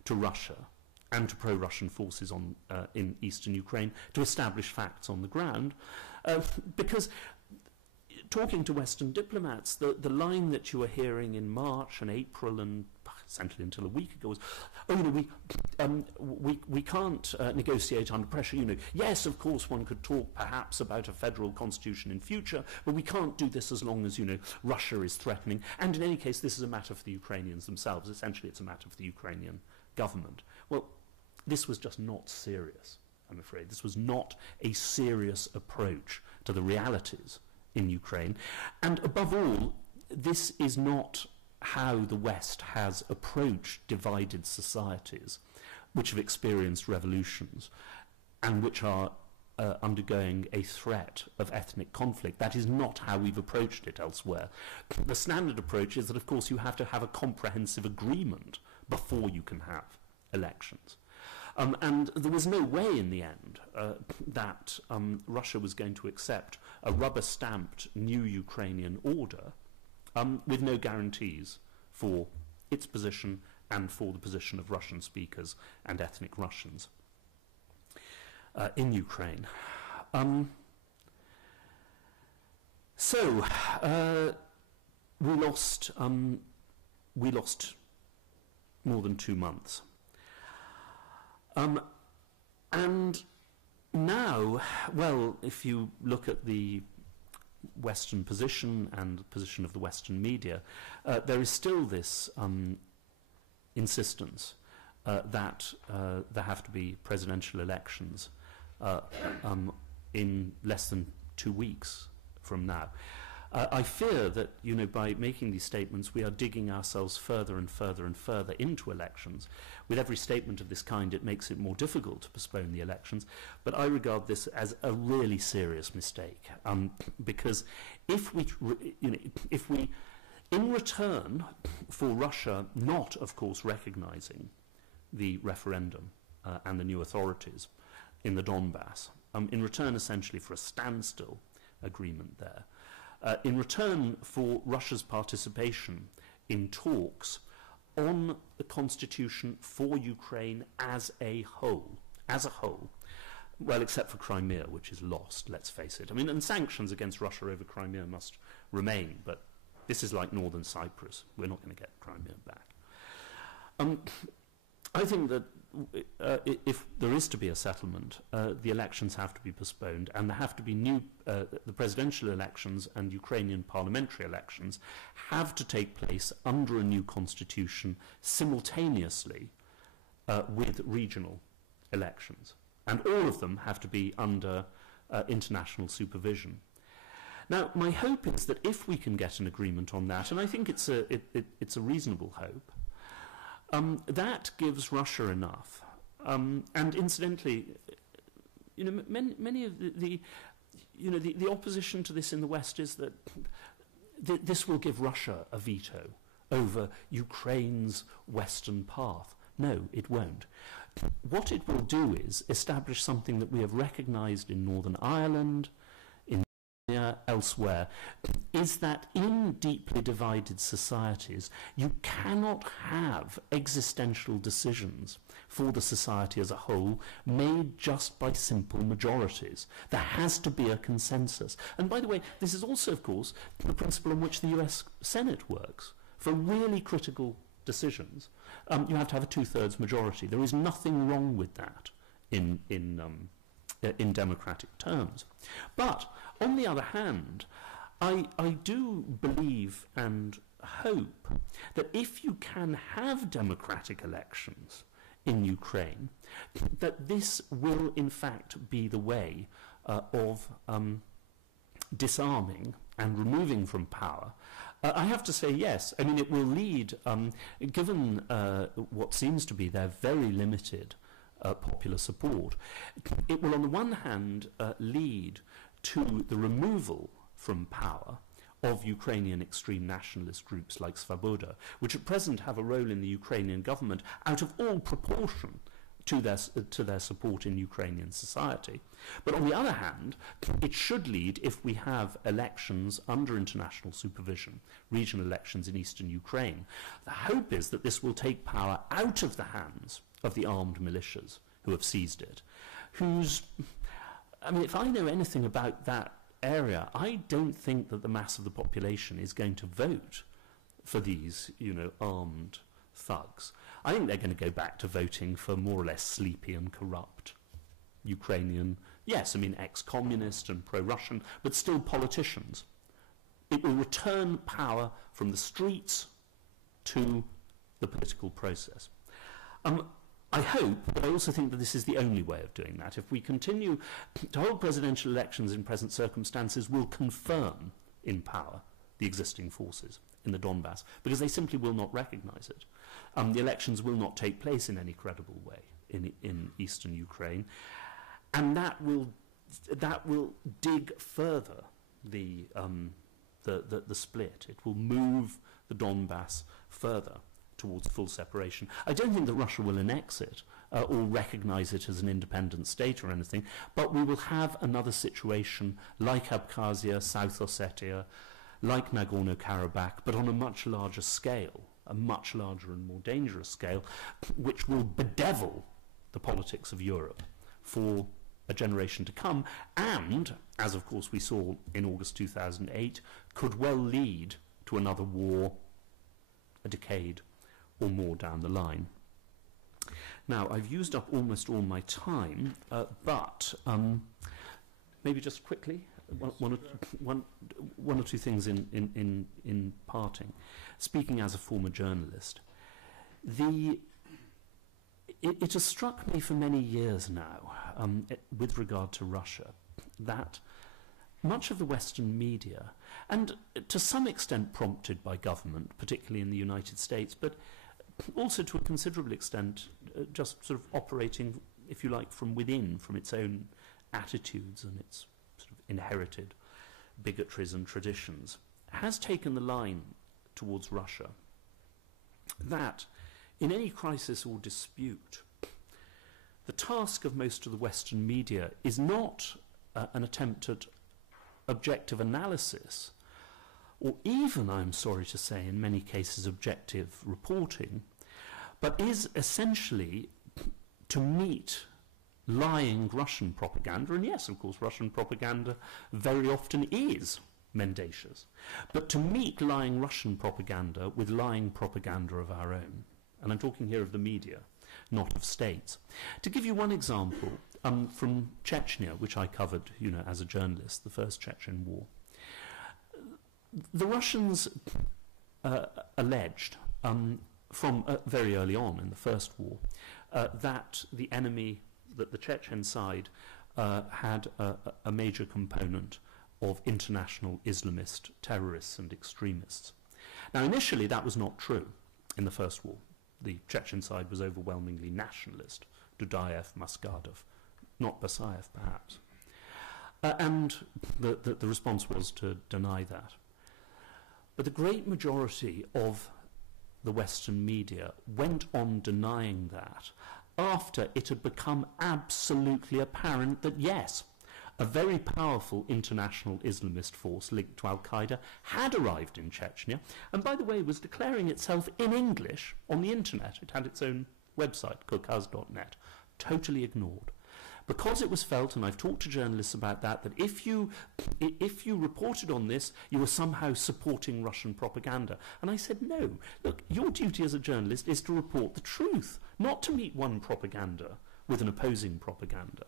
to Russia and to pro-Russian forces in eastern Ukraine to establish facts on the ground, because talking to Western diplomats, the line that you were hearing in March and April and essentially until a week ago was, we can't negotiate under pressure. Yes, of course, one could talk perhaps about a federal constitution in future, but we can't do this as long as, Russia is threatening. And in any case, this is a matter for the Ukrainians themselves. Essentially, it's a matter for the Ukrainian government. Well, this was just not serious, I'm afraid. This was not a serious approach to the realities in Ukraine. And above all, this is not how the West has approached divided societies which have experienced revolutions and which are undergoing a threat of ethnic conflict. That is not how we've approached it elsewhere. The standard approach is that, of course, you have to have a comprehensive agreement before you can have elections. And there was no way in the end that Russia was going to accept a rubber-stamped new Ukrainian order with no guarantees for its position and for the position of Russian speakers and ethnic Russians in Ukraine. So we lost more than 2 months. And now, well, if you look at the Western position and the position of the Western media, there is still this insistence that there have to be presidential elections in less than 2 weeks from now. I fear that, by making these statements, we are digging ourselves further and further and further into elections. With every statement of this kind, it makes it more difficult to postpone the elections. But I regard this as a really serious mistake, because if we, in return for Russia not, of course, recognizing the referendum and the new authorities in the Donbass, in return essentially for a standstill agreement there, in return for Russia's participation in talks on the constitution for Ukraine as a whole, well, except for Crimea, which is lost, let's face it. And sanctions against Russia over Crimea must remain, but this is like Northern Cyprus. We're not going to get Crimea back. I think that if there is to be a settlement, the elections have to be postponed, and there have to be the presidential elections and Ukrainian parliamentary elections have to take place under a new constitution simultaneously with regional elections. And all of them have to be under international supervision. Now, my hope is that if we can get an agreement on that, and I think it's a reasonable hope, that gives Russia enough. And incidentally, many of the opposition to this in the West is that this will give Russia a veto over Ukraine's Western path. No, it won't. What it will do is establish something that we have recognized in Northern Ireland, elsewhere, is that in deeply divided societies you cannot have existential decisions for the society as a whole made just by simple majorities. There has to be a consensus. And by the way, this is also, of course, the principle on which the US Senate works. For really critical decisions, you have to have a two-thirds majority. There is nothing wrong with that in democratic terms. But on the other hand, I do believe and hope that if you can have democratic elections in Ukraine, that this will in fact be the way of disarming and removing from power. I have to say yes. It will lead, given what seems to be their very limited popular support, it will on the one hand lead to the removal from power of Ukrainian extreme nationalist groups like Svoboda, which at present have a role in the Ukrainian government out of all proportion to their support in Ukrainian society. But on the other hand, it should lead, if we have elections under international supervision, regional elections in eastern Ukraine, the hope is that this will take power out of the hands of the armed militias who have seized it, if I know anything about that area, I don't think that the mass of the population is going to vote for these, armed thugs. I think they're going to go back to voting for more or less sleepy and corrupt Ukrainian, yes, ex-communist and pro-Russian, but still politicians. It will return power from the streets to the political process. I hope, but I also think that this is the only way of doing that. If we continue to hold presidential elections in present circumstances, we'll confirm in power the existing forces in the Donbass, because they simply will not recognize it. The elections will not take place in any credible way in eastern Ukraine, and that will dig further the split. It will move the Donbass further towards full separation. I don't think that Russia will annex it or recognize it as an independent state or anything, but we will have another situation like Abkhazia, South Ossetia, like Nagorno-Karabakh, but on a much larger scale, a much larger and more dangerous scale, which will bedevil the politics of Europe for a generation to come, and, as of course we saw in August 2008, could well lead to another war a decade or more down the line. Now, I've used up almost all my time, but maybe just quickly, one or two things in parting. Speaking as a former journalist, it has struck me for many years now with regard to Russia, that much of the Western media, and to some extent prompted by government, particularly in the United States, but also to a considerable extent just sort of operating, if you like, from within, from its own attitudes and its sort of inherited bigotries and traditions, has taken the line towards Russia that in any crisis or dispute, the task of most of the Western media is not an attempt at objective analysis, or even, I'm sorry to say, in many cases, objective reporting, but is essentially to meet lying Russian propaganda. And yes, of course, Russian propaganda very often is mendacious, but to meet lying Russian propaganda with lying propaganda of our own. And I'm talking here of the media, not of states. To give you one example, from Chechnya, which I covered, as a journalist, the first Chechen war. The Russians alleged, from very early on in the First War, that the enemy, that the Chechen side, had a major component of international Islamist terrorists and extremists. Now, initially, that was not true in the First War. The Chechen side was overwhelmingly nationalist, Dudayev, Maskhadov, not Basayev, perhaps. And the response was to deny that. But the great majority of the Western media went on denying that after it had become absolutely apparent that, yes, a very powerful international Islamist force linked to Al-Qaeda had arrived in Chechnya, and by the way, was declaring itself in English on the internet. It had its own website, Caucase.net, totally ignored. Because it was felt, and I've talked to journalists about that, that if you reported on this, you were somehow supporting Russian propaganda. And I said, no, look, your duty as a journalist is to report the truth, not to meet one propaganda with an opposing propaganda.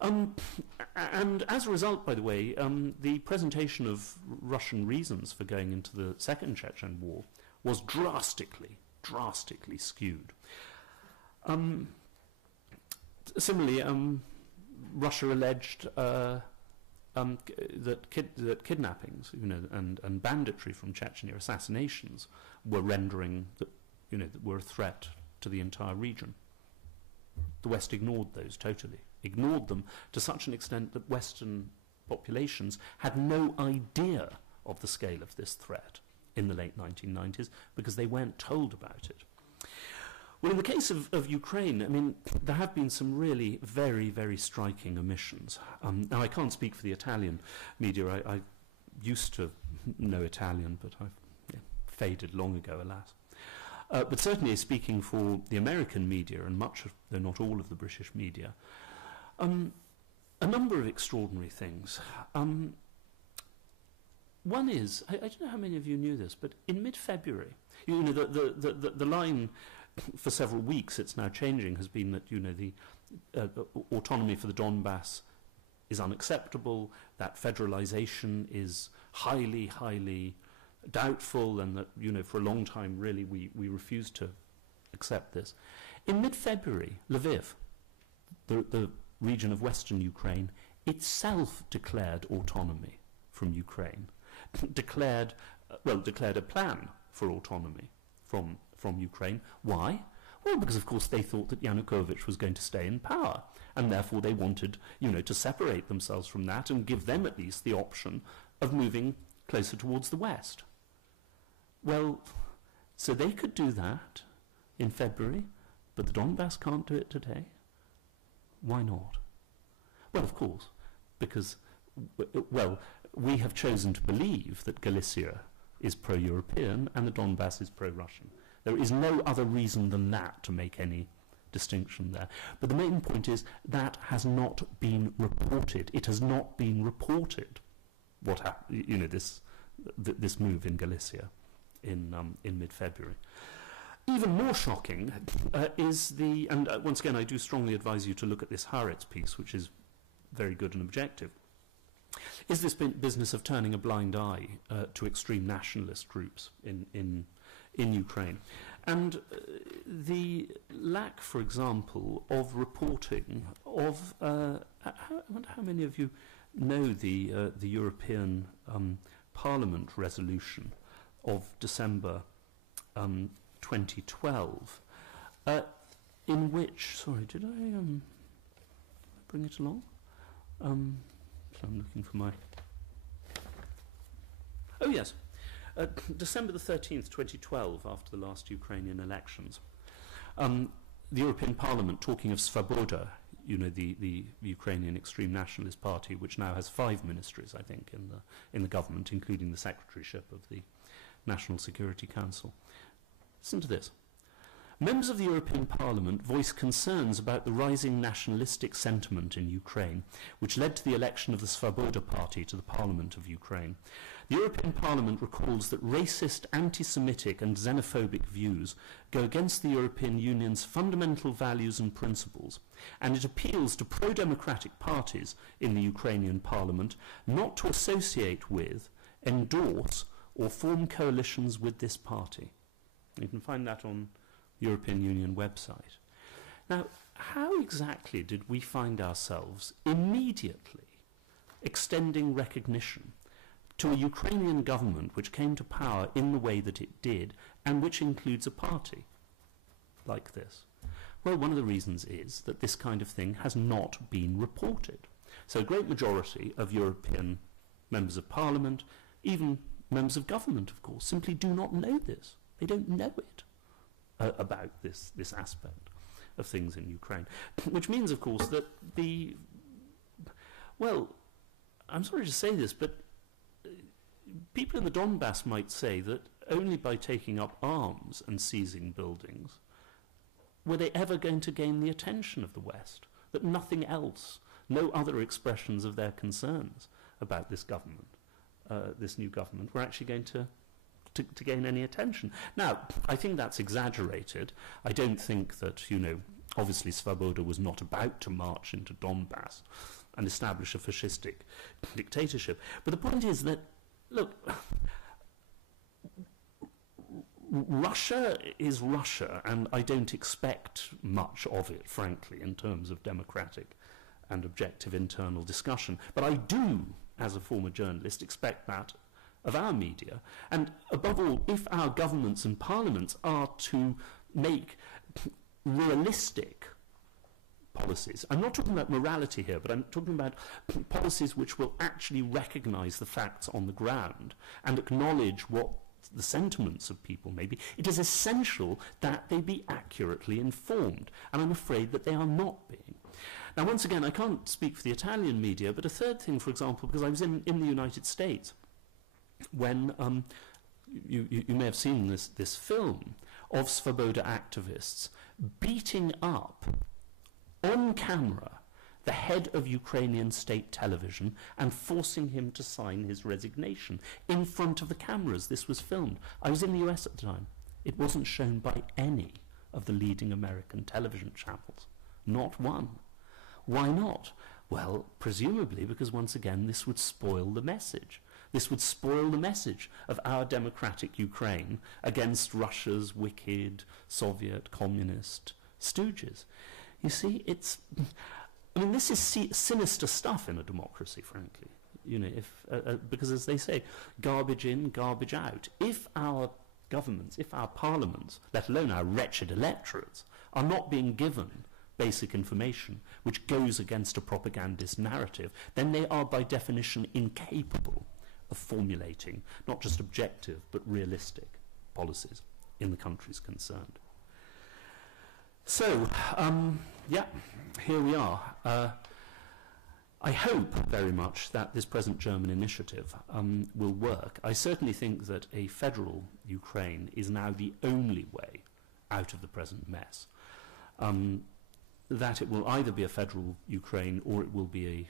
And as a result, by the way, the presentation of Russian reasons for going into the Second Chechen War was drastically skewed. Similarly, Russia alleged that kidnappings, and banditry from Chechnya, assassinations, were rendering were a threat to the entire region. The West ignored those totally, ignored them to such an extent that Western populations had no idea of the scale of this threat in the late 1990s because they weren't told about it. Well, in the case of Ukraine, I mean, there have been some really very, very striking omissions. Now, I can't speak for the Italian media. I used to know Italian, but I've faded long ago, alas. But certainly speaking for the American media, and much of, though not all of the British media, a number of extraordinary things. One is, I don't know how many of you knew this, but in mid-February, the line for several weeks, it's now changing, has been that, the autonomy for the Donbass is unacceptable, that federalization is highly, highly doubtful, and that, for a long time, really, we refused to accept this. In mid-February, Lviv, the region of western Ukraine, itself declared autonomy from Ukraine, declared a plan for autonomy from Ukraine. Why? Well, because of course they thought that Yanukovych was going to stay in power, and therefore they wanted, to separate themselves from that and give them at least the option of moving closer towards the West. Well, so they could do that in February, but the Donbass can't do it today. Why not? Well, of course, because, we have chosen to believe that Galicia is pro-European and the Donbass is pro-Russian. There is no other reason than that to make any distinction there. But the main point is that has not been reported. It has not been reported what happened, this move in Galicia in mid-February. Even more shocking is and once again I do strongly advise you to look at this Haaretz piece, which is very good and objective, is this business of turning a blind eye to extreme nationalist groups in Ukraine. And the lack, for example, of reporting of, I wonder how many of you know the European Parliament resolution of December 2012, in which, sorry, did I bring it along? So I'm looking for my... Oh, yes. December the 13th, 2012, after the last Ukrainian elections, the European Parliament, talking of Svoboda, you know, the Ukrainian extreme nationalist party, which now has 5 ministries, I think, in the government, including the secretaryship of the National Security Council. Listen to this. Members of the European Parliament voiced concerns about the rising nationalistic sentiment in Ukraine, which led to the election of the Svoboda party to the Parliament of Ukraine. The European Parliament recalls that racist, anti-Semitic and xenophobic views go against the European Union's fundamental values and principles, and it appeals to pro-democratic parties in the Ukrainian Parliament not to associate with, endorse, or form coalitions with this party. You can find that on European Union website. Now, how exactly did we find ourselves immediately extending recognition to a Ukrainian government which came to power in the way that it did, and which includes a party like this? Well, one of the reasons is that this kind of thing has not been reported. So a great majority of European members of Parliament, even members of government, of course, simply do not know this. They don't know it. About this aspect of things in Ukraine, which means, of course, that well, I'm sorry to say this, but people in the Donbass might say that only by taking up arms and seizing buildings were they ever going to gain the attention of the West, that nothing else, no other expressions of their concerns about this government, this new government, were actually going to gain any attention. Now, I think that's exaggerated. I don't think that, you know, obviously Svoboda was not about to march into Donbass and establish a fascistic dictatorship. But the point is that, look, Russia is Russia, and I don't expect much of it, frankly, in terms of democratic and objective internal discussion. But I do, as a former journalist, expect that of our media, and above all, if our governments and parliaments are to make realistic policies, I'm not talking about morality here, but I'm talking about policies which will actually recognise the facts on the ground and acknowledge what the sentiments of people may be, it is essential that they be accurately informed, and I'm afraid that they are not being. Now, once again, I can't speak for the Italian media, but a third thing, for example, because I was in the United States, when you may have seen this film of Svoboda activists beating up on camera the head of Ukrainian state television and forcing him to sign his resignation in front of the cameras. This was filmed. I was in the US at the time. It wasn't shown by any of the leading American television channels. Not one. Why not? Well, presumably because, once again, this would spoil the message. This would spoil the message of our democratic Ukraine against Russia's wicked Soviet communist stooges. You see, I mean, this is sinister stuff in a democracy, frankly. You know, because, as they say, garbage in, garbage out. If our governments, if our parliaments, let alone our wretched electorates, are not being given basic information which goes against a propagandist narrative, then they are by definition incapable of formulating not just objective but realistic policies in the countries concerned. So, yeah, here we are. I hope very much that this present German initiative will work. I certainly think that a federal Ukraine is now the only way out of the present mess. That it will either be a federal Ukraine or it will be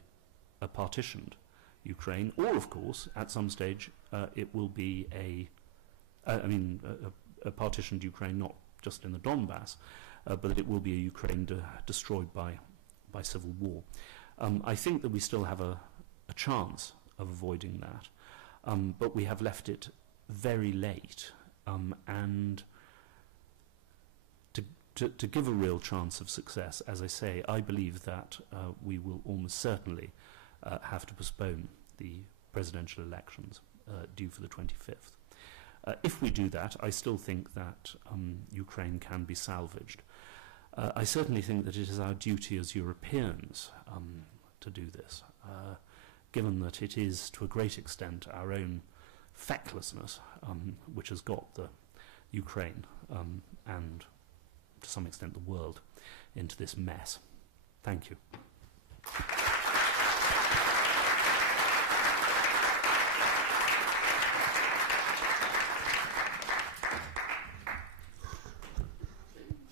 a partitioned Ukraine, or, of course, at some stage, it will be a partitioned Ukraine, not just in the Donbass, but that it will be a Ukraine destroyed by civil war. I think that we still have a chance of avoiding that, but we have left it very late, and to give a real chance of success, as I say, I believe that we will almost certainly have to postpone the presidential elections due for the 25th. If we do that, I still think that Ukraine can be salvaged. I certainly think that it is our duty as Europeans to do this, given that it is to a great extent our own fecklessness which has got the Ukraine and to some extent the world into this mess. Thank you.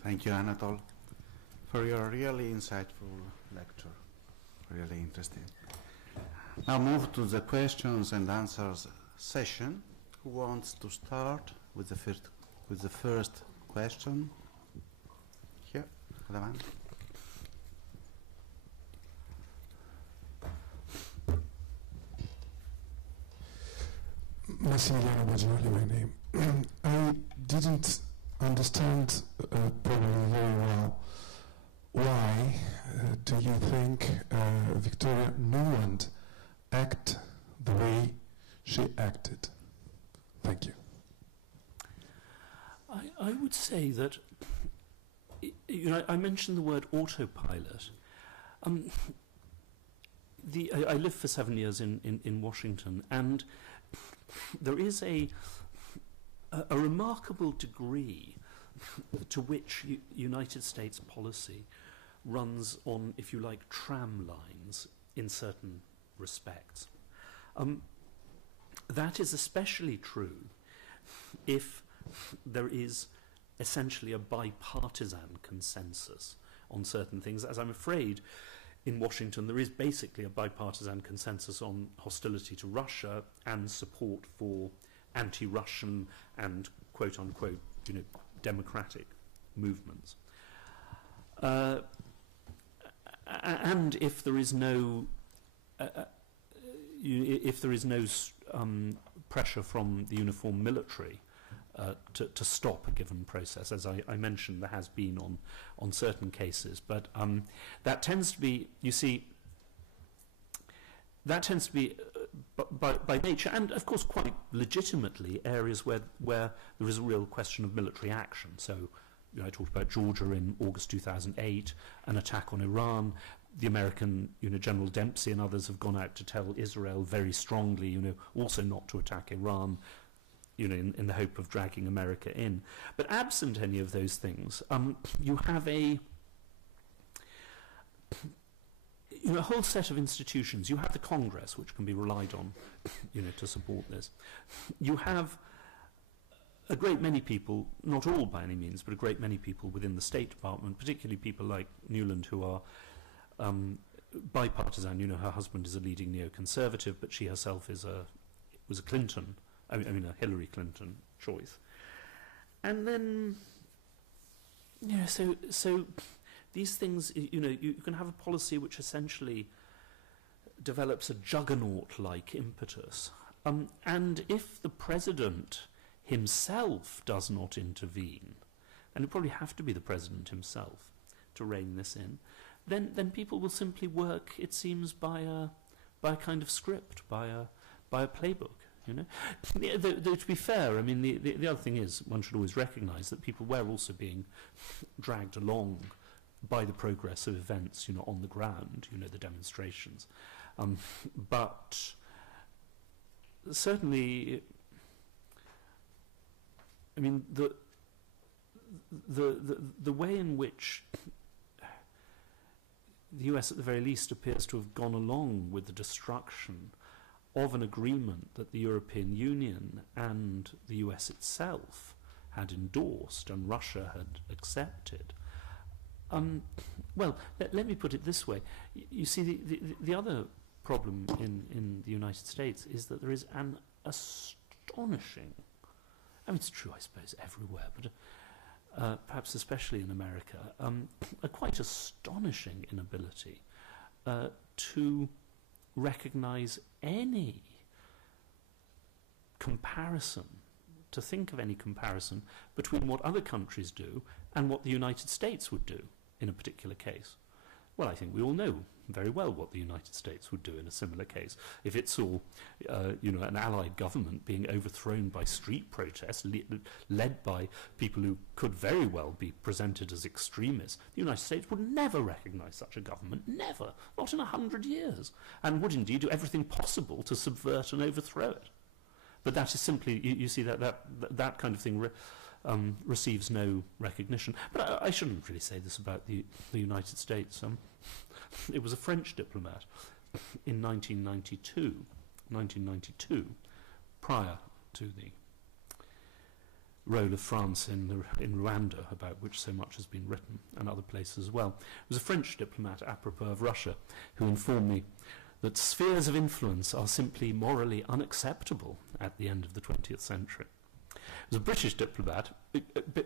Thank you, Anatol, for your really insightful lecture. Really interesting. Now move to the questions and answers session. Who wants to start with the first question? Here, Ravan. Massimiliano Maggioli, my name. I didn't understand probably very well why do you think Victoria Nuland act the way she acted? Thank you. I would say that, you know, I mentioned the word autopilot. I lived for 7 years in Washington, and there is a remarkable degree to which United States policy runs on, if you like, tram lines in certain respects. That is especially true if there is essentially a bipartisan consensus on certain things, as I'm afraid in Washington there is basically a bipartisan consensus on hostility to Russia and support for anti-Russian and quote-unquote, you know, democratic movements. And if there is no pressure from the uniform military to stop a given process, as I mentioned, there has been on certain cases, but that tends to be, you see, that tends to be by nature, and of course quite legitimately, areas where there is a real question of military action. So, you know, I talked about Georgia in August 2008, an attack on Iran. The American, you know, General Dempsey and others have gone out to tell Israel very strongly, you know, also not to attack Iran, you know, in the hope of dragging America in. But absent any of those things, you have a whole set of institutions. You have the Congress, which can be relied on, you know, to support this. You have a great many people, not all by any means, but a great many people within the State Department, particularly people like Nuland, who are bipartisan. You know, her husband is a leading neoconservative, but she herself was a Clinton, I mean a Hillary Clinton choice. And then, you know, so these things, you know, you can have a policy which essentially develops a juggernaut-like impetus. And if the president himself does not intervene, and it probably have to be the president himself to rein this in, then people will simply work, it seems, by a kind of script, by a playbook. You know, though, to be fair, I mean, the other thing is, one should always recognise that people were also being dragged along by the progress of events, you know, on the ground, you know, the demonstrations. But certainly, I mean, the way in which the US, at the very least, appears to have gone along with the destruction of an agreement that the European Union and the US itself had endorsed and Russia had accepted. Well, let me put it this way. You see, the other problem in the United States is that there is an astonishing, I mean, it's true, I suppose, everywhere, but perhaps especially in America, a quite astonishing inability to recognize any comparison to think of any comparison between what other countries do and what the United States would do in a particular case. Well, I think we all know very well what the United States would do in a similar case. If it saw, an allied government being overthrown by street protests led by people who could very well be presented as extremists, the United States would never recognize such a government, never, not in 100 years, and would indeed do everything possible to subvert and overthrow it. But that is simply, you see, that kind of thing receives no recognition. But I shouldn't really say this about the United States. It was a French diplomat in 1992, prior to the role of France in Rwanda, about which so much has been written, and other places as well. It was a French diplomat, apropos of Russia, who informed me that spheres of influence are simply morally unacceptable at the end of the 20th century. It was a British diplomat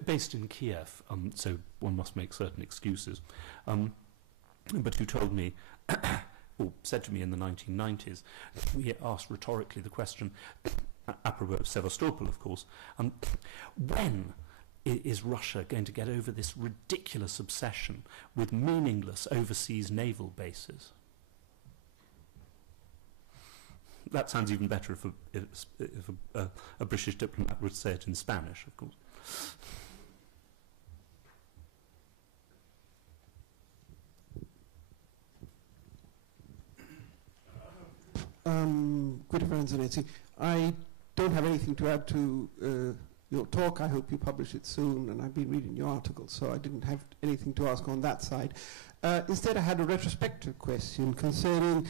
based in Kiev, so one must make certain excuses, but who told me, or said to me in the 1990s, he asked rhetorically the question, apropos of Sevastopol, of course, when is Russia going to get over this ridiculous obsession with meaningless overseas naval bases? That sounds even better if a British diplomat would say it in Spanish, of course. Good evening, Zanetti. I don't have anything to add to your talk. I hope you publish it soon, and I've been reading your article, so I didn't have anything to ask on that side. Instead, I had a retrospective question concerning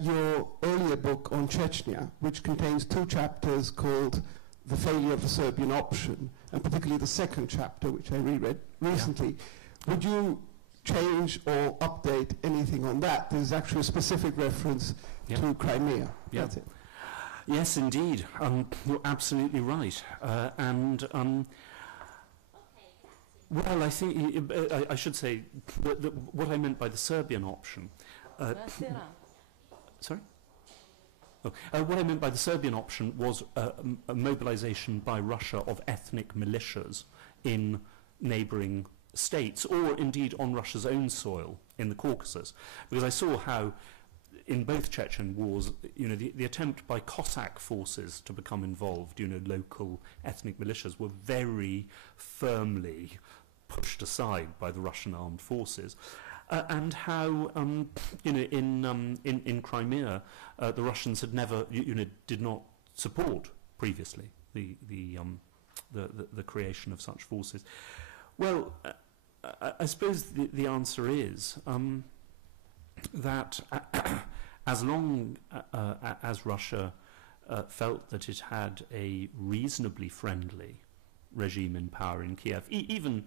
your earlier book on Chechnya, which contains 2 chapters called The Failure of the Serbian Option, and particularly the second chapter, which I reread recently. Yeah. Would you change or update anything on that? There's actually a specific reference to Crimea. Yeah. That's it. Yes, indeed. You're absolutely right. Well, I think I should say that what I meant by the Serbian option. Sorry? Oh, what I meant by the Serbian option was a mobilization by Russia of ethnic militias in neighboring states, or indeed on Russia's own soil in the Caucasus. Because I saw how in both Chechen wars, the attempt by Cossack forces to become involved, local ethnic militias, were very firmly pushed aside by the Russian armed forces. And how, in Crimea, the Russians had never, did not support previously the creation of such forces. Well, I suppose the answer is that as long as Russia felt that it had a reasonably friendly regime in power in Kiev, even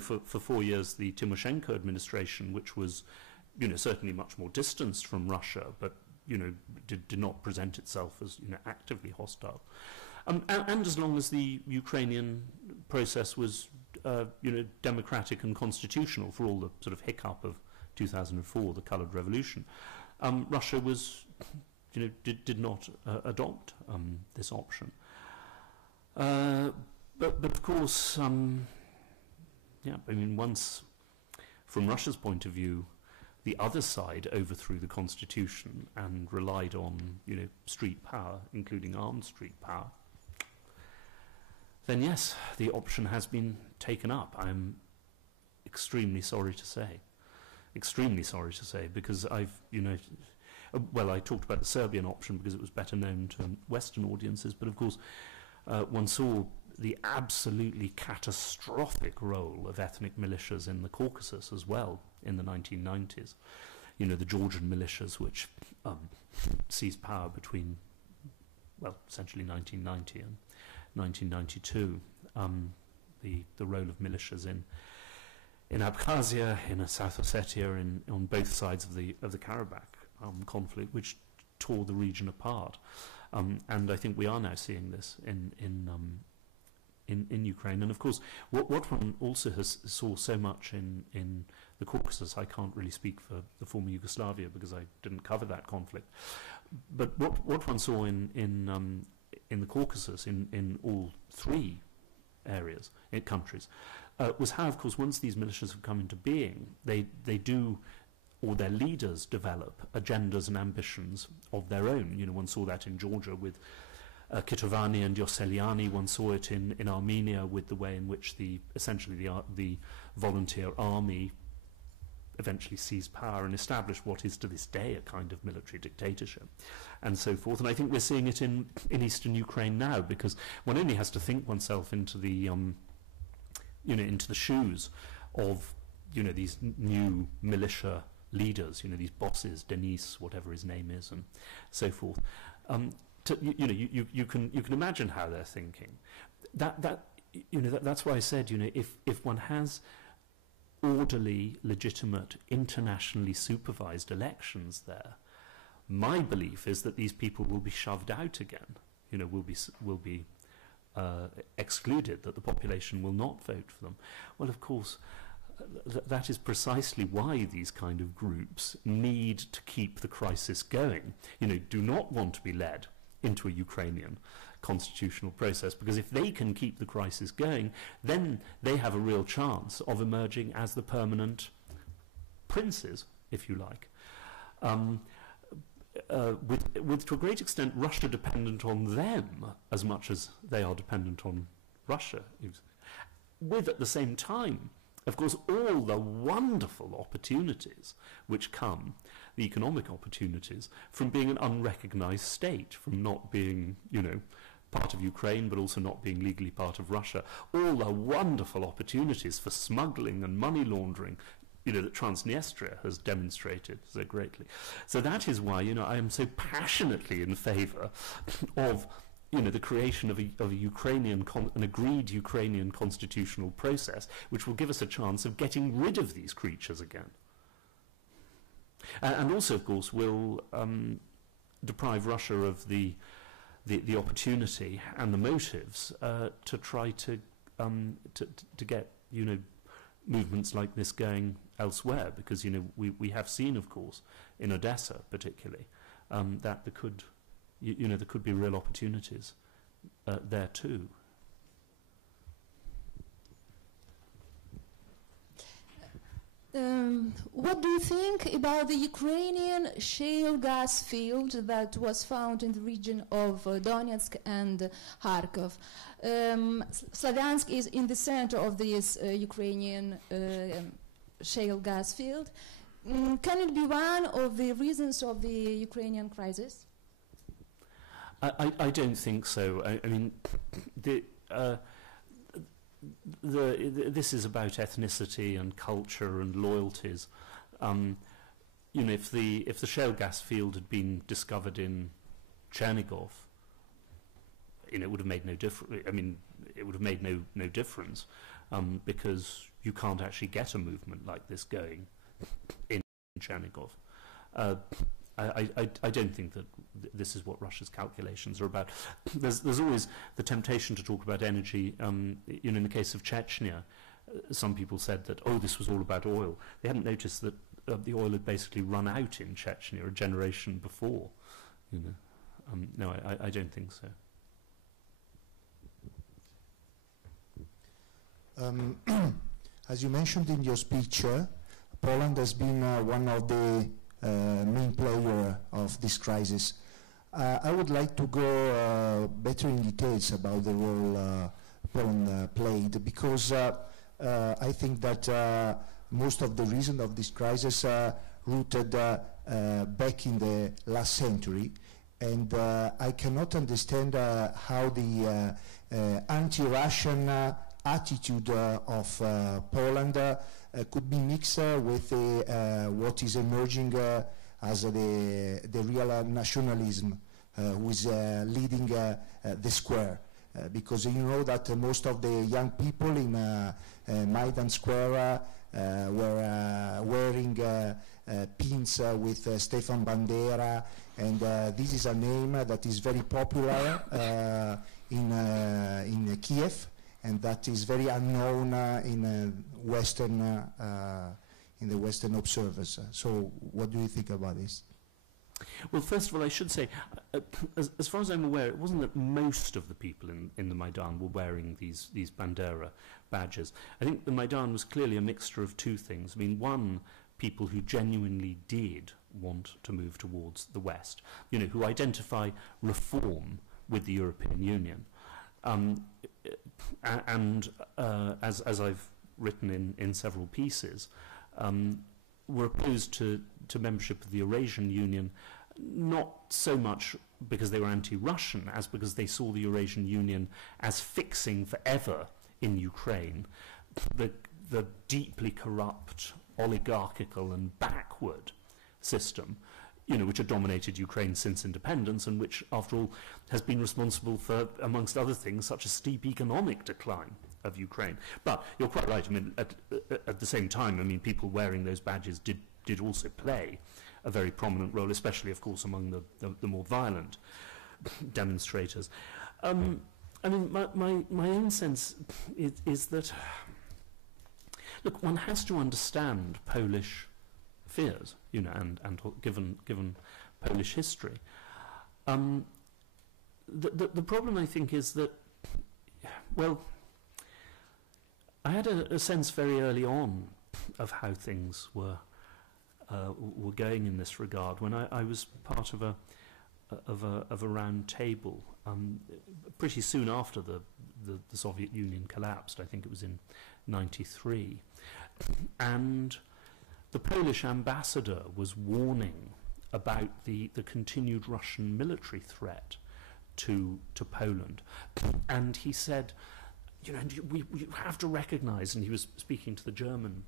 for 4 years, the Tymoshenko administration, which was, certainly much more distanced from Russia, but, did not present itself as, actively hostile. And as long as the Ukrainian process was, democratic and constitutional, for all the sort of hiccup of 2004, the Coloured Revolution, Russia was, did not adopt this option. But of course, once, from Russia's point of view, the other side overthrew the constitution and relied on, street power, including armed street power, then yes, the option has been taken up. I'm extremely sorry to say, because I've, I talked about the Serbian option because it was better known to Western audiences, but of course, one saw the absolutely catastrophic role of ethnic militias in the Caucasus as well in the 1990s. The Georgian militias, which seized power between, essentially 1990 and 1992. The role of militias in Abkhazia, in South Ossetia, on both sides of the Karabakh conflict, which tore the region apart. And I think we are now seeing this in Ukraine. And of course, what one also saw so much in the Caucasus, I can't really speak for the former Yugoslavia because I didn't cover that conflict, but what one saw in in the Caucasus, in all three areas, countries, was how, of course, once these militias have come into being, they do, or their leaders develop agendas and ambitions of their own. You know, one saw that in Georgia with Kitovani and Yosseliani. One saw it in Armenia with the way in which essentially the volunteer army eventually seized power and established what is to this day a kind of military dictatorship, and so forth. And I think we're seeing it in eastern Ukraine now, because one only has to think oneself into the into the shoes of these new militia leaders, these bosses, Denis, whatever his name is, and so forth. You can imagine how they're thinking. That's why I said, if one has orderly, legitimate, internationally supervised elections there, my belief is that these people will be shoved out again. Will be excluded, that the population will not vote for them. Well, of course, that is precisely why these kind of groups need to keep the crisis going. Do not want to be led into a Ukrainian constitutional process, because if they can keep the crisis going, then they have a real chance of emerging as the permanent princes, if you like. With to a great extent Russia dependent on them as much as they are dependent on Russia, with at the same time, of course, all the wonderful opportunities which come, the economic opportunities, from being an unrecognized state, from not being, part of Ukraine, but also not being legally part of Russia. All the wonderful opportunities for smuggling and money laundering, that Transnistria has demonstrated so greatly. So that is why, I am so passionately in favor of the creation of a Ukrainian, an agreed Ukrainian constitutional process, which will give us a chance of getting rid of these creatures again. And also, of course, will deprive Russia of the opportunity and the motives to try to get, movements like this going elsewhere, because, we have seen, of course, in Odessa particularly, that there could there could be real opportunities there too. What do you think about the Ukrainian shale gas field that was found in the region of Donetsk and Kharkov? Slavyansk is in the center of this Ukrainian shale gas field. Can it be one of the reasons of the Ukrainian crisis? I don't think so. I mean, this is about ethnicity and culture and loyalties. If the shale gas field had been discovered in Chernigov, it would have made no difference. I mean, it would have made no difference, because you can't actually get a movement like this going in Chernigov. I don't think that this is what Russia's calculations are about. There's always the temptation to talk about energy. In the case of Chechnya, some people said that, this was all about oil. They hadn't noticed that the oil had basically run out in Chechnya a generation before. No, I don't think so. As you mentioned in your speech, Poland has been one of the main player of this crisis. I would like to go better in details about the role Poland played, because I think that most of the reason of this crisis rooted back in the last century, and I cannot understand how the anti-Russian attitude of Poland could be mixed with what is emerging as the real nationalism, who is leading the square. Because you know that most of the young people in Maidan Square were wearing pins with Stefan Bandera, and this is a name that is very popular in Kiev, and that is very unknown in the Western observers. So what do you think about this? Well, first of all, I should say, as far as I'm aware, it wasn't that most of the people in the Maidan were wearing these Bandera badges. I think the Maidan was clearly a mixture of two things. I mean, one, people who genuinely did want to move towards the West, you know, who identify reform with the European Union. As I've written in several pieces, were opposed to membership of the Eurasian Union, not so much because they were anti-Russian as because they saw the Eurasian Union as fixing forever in Ukraine the deeply corrupt, oligarchical and backward system, you know, which had dominated Ukraine since independence and which, after all, has been responsible for, amongst other things, such a steep economic decline of Ukraine. But you're quite right. I mean, at the same time, I mean, people wearing those badges did also play a very prominent role, especially, of course, among the more violent demonstrators. I mean, my own sense is that, look, one has to understand Polish fears, you know, and given Polish history. The problem, I think, is that, well, I had a sense very early on of how things were going in this regard when I was part of a round table pretty soon after the Soviet Union collapsed. I think it was in '93, and the Polish ambassador was warning about the continued Russian military threat to Poland, and he said, you know, we have to recognize, and he was speaking to the German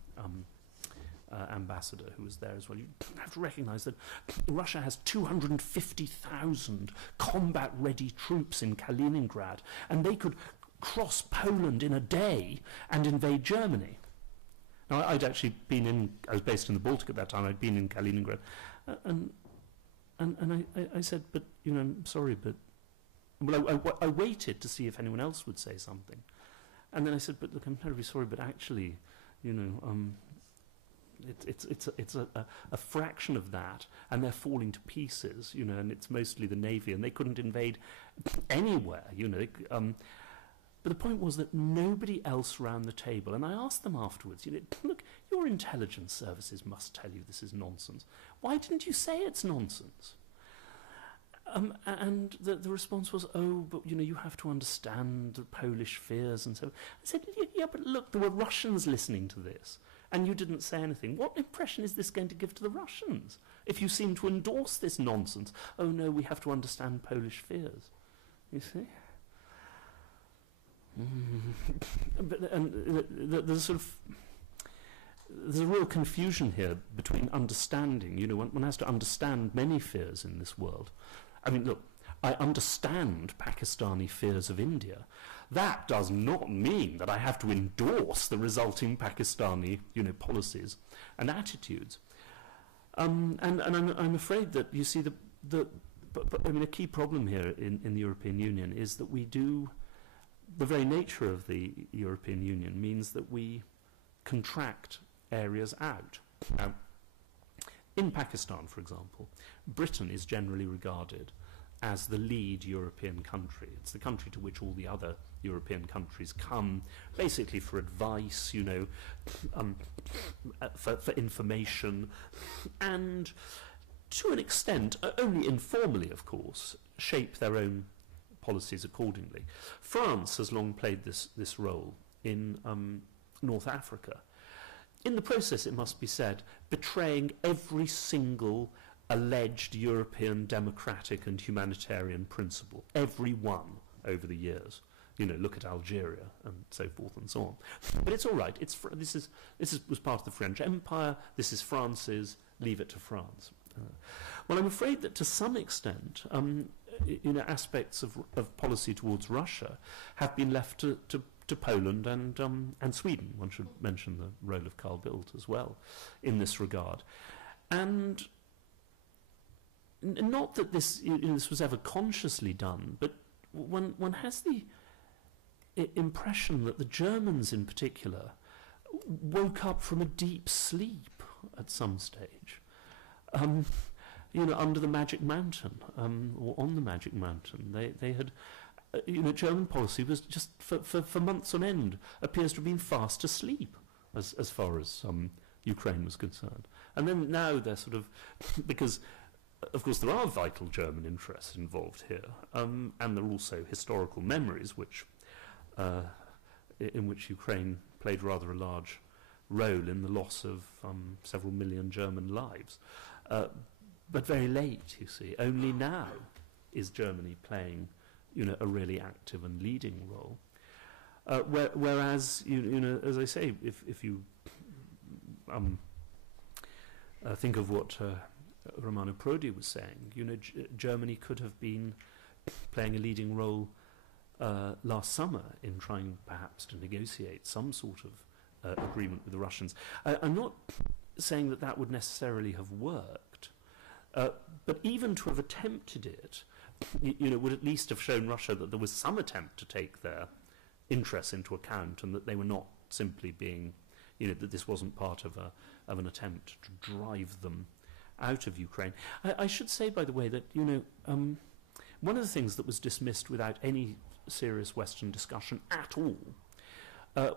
ambassador who was there as well, you have to recognize that Russia has 250,000 combat-ready troops in Kaliningrad, and they could cross Poland in a day and invade Germany. Now, I'd actually been I was based in the Baltic at that time, I'd been in Kaliningrad, and I said, but, you know, I'm sorry, but, well, I waited to see if anyone else would say something. And then I said, but look, I'm terribly sorry, but actually, you know, it's a fraction of that, and they're falling to pieces, you know, and it's mostly the Navy, and they couldn't invade anywhere, you know. But the point was that nobody else round the table, and I asked them afterwards, you know, look, your intelligence services must tell you this is nonsense. Why didn't you say it's nonsense? And the response was, oh, but, you know, you have to understand the Polish fears and so on. I said, yeah, but look, there were Russians listening to this, and you didn't say anything. What impression is this going to give to the Russians if you seem to endorse this nonsense? Oh, no, we have to understand Polish fears. You see? There's a real confusion here between understanding. You know, one has to understand many fears in this world. I mean, look, I understand Pakistani fears of India. That does not mean that I have to endorse the resulting Pakistani, you know, policies and attitudes. And I'm afraid that, you see, but I mean, a key problem here in the European Union is that we do, the very nature of the European Union means that we contract areas out. Now, in Pakistan, for example, Britain is generally regarded as the lead European country. It's the country to which all the other European countries come, basically for advice, you know, for information, and to an extent, only informally, of course, shape their own policies accordingly. France has long played this role in North Africa. In the process, it must be said, betraying every single alleged European democratic and humanitarian principle, every one over the years. You know, look at Algeria and so forth and so on. But it's all right. This was part of the French Empire. This is France's. Leave it to France. Well, I'm afraid that to some extent, you know, aspects of policy towards Russia have been left to Poland and Sweden. One should mention the role of Carl Bildt as well in this regard. And not that this was ever consciously done, but one has the impression that the Germans in particular woke up from a deep sleep at some stage. under the Magic Mountain, or on the Magic Mountain. They had, German policy was just for months on end appears to have been fast asleep as far as Ukraine was concerned. And then now they're sort of, because of course there are vital German interests involved here, and there are also historical memories which, in which Ukraine played rather a large role in the loss of several million German lives. But very late, you see. Only now is Germany playing, a really active and leading role. Whereas, as I say, if you think of what Romano Prodi was saying, Germany could have been playing a leading role last summer in trying perhaps to negotiate some sort of agreement with the Russians. I'm not saying that would necessarily have worked, but even to have attempted it, would at least have shown Russia that there was some attempt to take their interests into account, and that they were not simply being, that this wasn't part of an attempt to drive them out of Ukraine. I should say, by the way, that one of the things that was dismissed without any serious Western discussion at all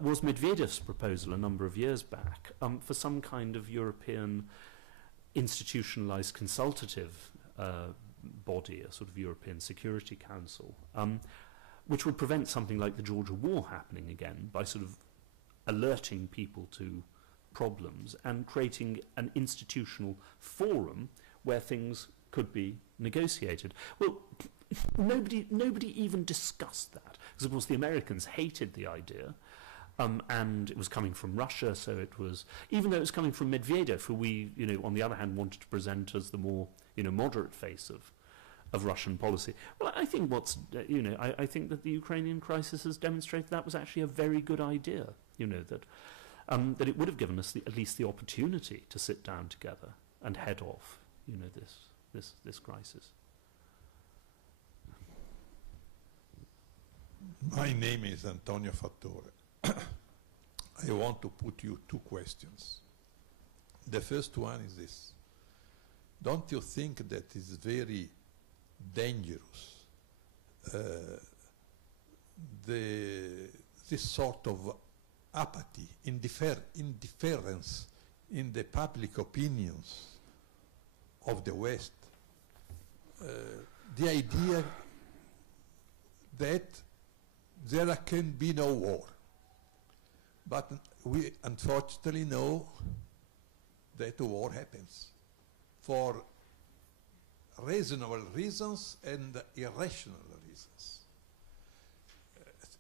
was Medvedev's proposal a number of years back for some kind of European institutionalized consultative body, a sort of European Security Council, which would prevent something like the Georgia War happening again by sort of alerting people to problems and creating an institutional forum where things could be negotiated. Well, nobody even discussed that, because of course the Americans hated the idea, and it was coming from Russia, so it was, even though it was coming from Medvedev, who we, on the other hand, wanted to present as the more, moderate face of Russian policy. Well, I think I think that the Ukrainian crisis has demonstrated that was actually a very good idea, that it would have given us at least the opportunity to sit down together and head off, this crisis. My name is Antonio Fattore. I want to put you two questions. The first one is this. Don't you think that it's very dangerous, this sort of apathy, indifference in the public opinions of the West? The idea that there can be no war. But we unfortunately know that the war happens for reasonable reasons and irrational reasons.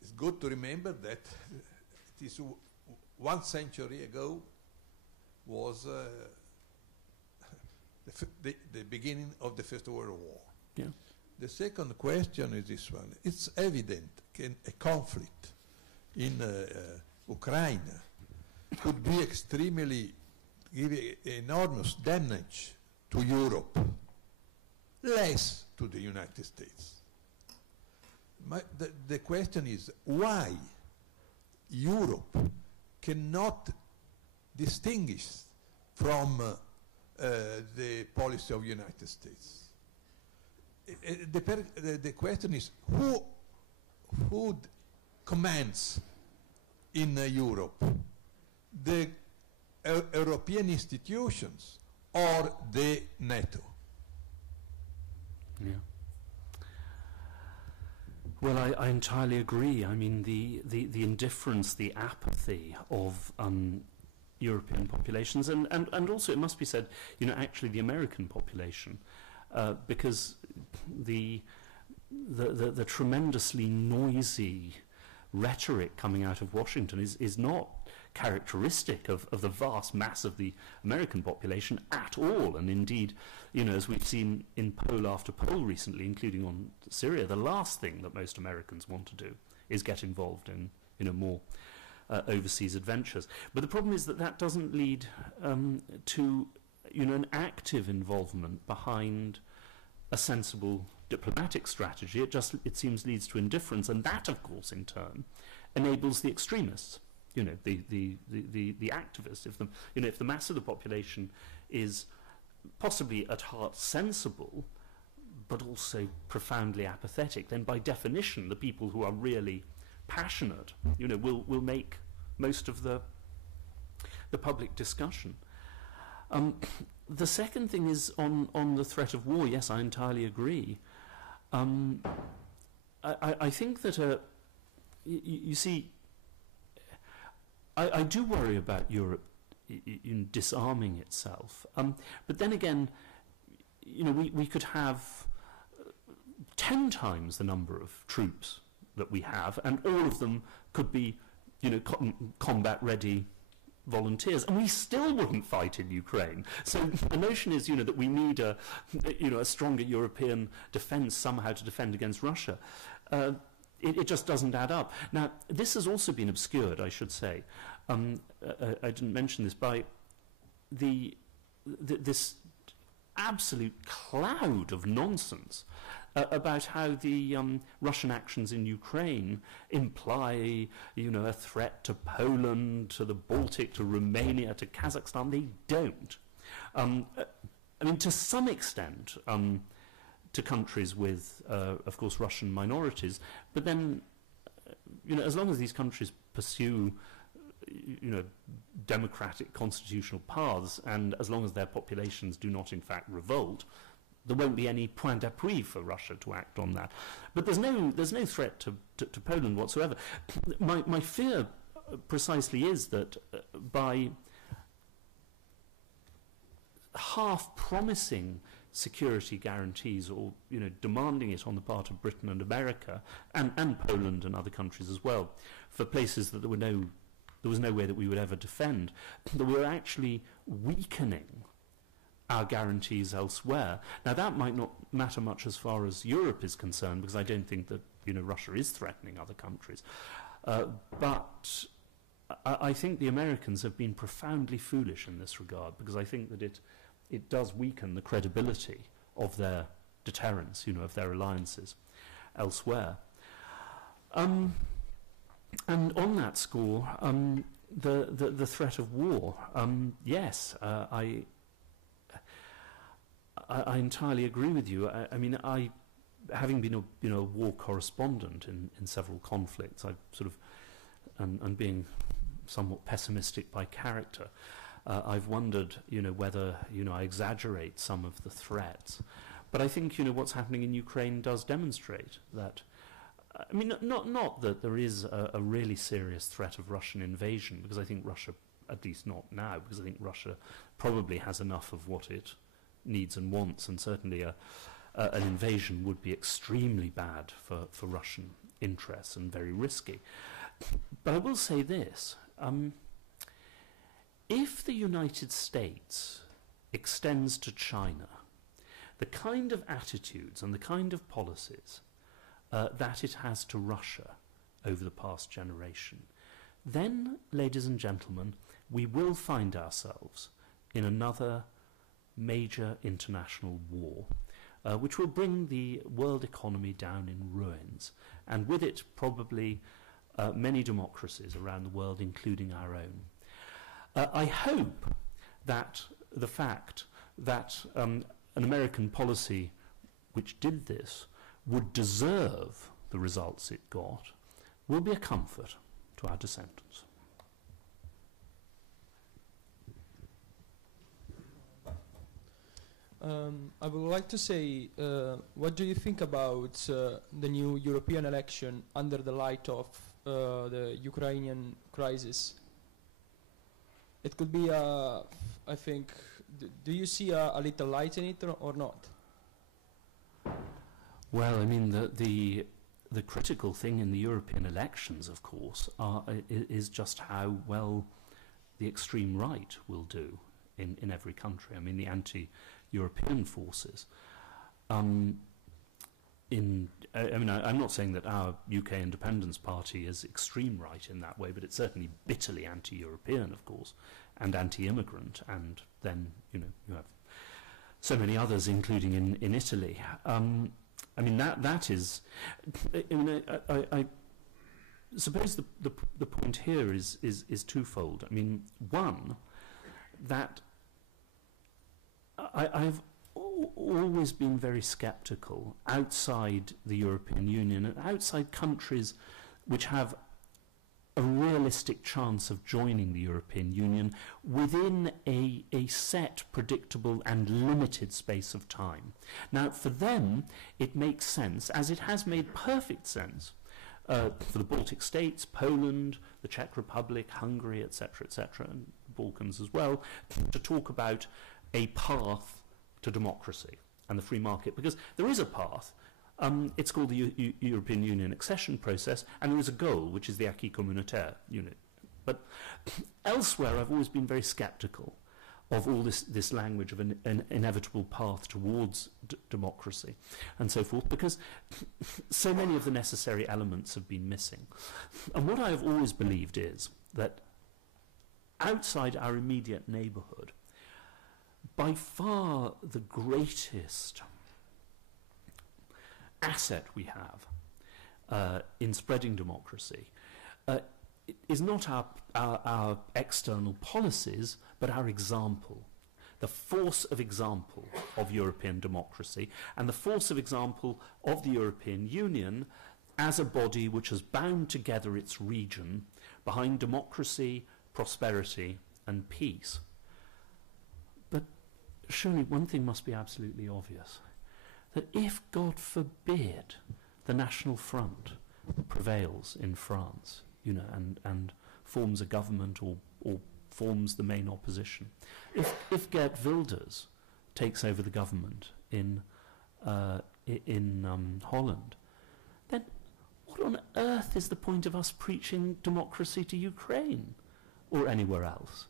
It's good to remember that it is 1 century ago was the beginning of the First World War. Yeah. The second question is this one. It's evident a conflict in Ukraine could be give enormous damage to Europe, less to the United States. The question is why Europe cannot distinguish from the policy of the United States. The question is who commands in Europe, the European institutions or the NATO? Yeah. Well, I entirely agree. I mean, the indifference, the apathy of European populations, and also it must be said, actually the American population, because the tremendously noisy rhetoric coming out of Washington is not characteristic of the vast mass of the American population at all. And indeed, as we've seen in poll after poll recently, including on Syria, the last thing that most Americans want to do is get involved in more overseas adventures. But the problem is that doesn't lead to an active involvement behind a sensible diplomatic strategy. It seems leads to indifference, and that, of course, in turn, enables the extremists. The activists. If the mass of the population is possibly at heart sensible, but also profoundly apathetic, then by definition the people who are really passionate, will make most of the public discussion. The second thing is on the threat of war. Yes, I entirely agree. I think that you see, I do worry about Europe in disarming itself. But then again, we could have 10 times the number of troops that we have, and all of them could be, combat-ready volunteers, and we still wouldn't fight in Ukraine. So the notion is, that we need a stronger European defence somehow to defend against Russia. It just doesn't add up. Now, this has also been obscured, I should say. I didn't mention this, by this absolute cloud of nonsense about how the Russian actions in Ukraine imply, a threat to Poland, to the Baltic, to Romania, to Kazakhstan. They don't. To some extent, to countries with, of course, Russian minorities, but then, as long as these countries pursue, democratic constitutional paths, and as long as their populations do not in fact revolt, there won't be any point d'appui for Russia to act on that. But there's no threat to Poland whatsoever. My fear precisely is that by half promising security guarantees, or demanding it on the part of Britain and America, and Poland and other countries as well, for places that there was no way that we would ever defend, that we were actually weakening our guarantees elsewhere. Now, that might not matter much as far as Europe is concerned, because I don't think that Russia is threatening other countries. But I think the Americans have been profoundly foolish in this regard, because I think that it does weaken the credibility of their deterrence, of their alliances elsewhere. And on that score, the threat of war, yes, I entirely agree with you. I having been a war correspondent in several conflicts, I've sort of, and being somewhat pessimistic by character, I've wondered, whether I exaggerate some of the threats. But I think what's happening in Ukraine does demonstrate that. Not that there is a really serious threat of Russian invasion, because I think Russia, at least not now, because I think Russia probably has enough of what it needs and wants, and certainly an invasion would be extremely bad for Russian interests and very risky. But I will say this. If the United States extends to China the kind of attitudes and the kind of policies that it has to Russia over the past generation, then, ladies and gentlemen, we will find ourselves in another major international war, which will bring the world economy down in ruins, and with it probably many democracies around the world, including our own. I hope that the fact that an American policy which did this would deserve the results it got will be a comfort to our descendants. I would like to say, what do you think about the new European election under the light of the Ukrainian crisis? It could be, I think, do you see a little light in it or not? Well, the critical thing in the European elections, of course, is just how well the extreme right will do in every country. The anti-European forces. I'm not saying that our UK Independence Party is extreme right in that way, but it's certainly bitterly anti-European, of course, and anti-immigrant, and then you have so many others, including in Italy. That is. I suppose the point here is twofold. One, that I've always been very sceptical outside the European Union and outside countries which have a realistic chance of joining the European Union within a set, predictable and limited space of time. Now, for them, it makes sense, as it has made perfect sense, for the Baltic states, Poland, the Czech Republic, Hungary, etc., and the Balkans as well, to talk about a path to democracy and the free market, because there is a path. It's called the European Union accession process, and there is a goal, which is the acquis communautaire unit. But elsewhere, I've always been very sceptical of all this language of an inevitable path towards democracy and so forth, because so many of the necessary elements have been missing. And what I have always believed is that outside our immediate neighbourhood, by far the greatest asset we have in spreading democracy is not our external policies, but our example, the force of example of European democracy, and the force of example of the European Union as a body which has bound together its region behind democracy, prosperity, and peace. But surely one thing must be absolutely obvious, that if, God forbid, the National Front prevails in France, and forms a government or forms the main opposition, if Geert Wilders takes over the government in Holland, then what on earth is the point of us preaching democracy to Ukraine or anywhere else?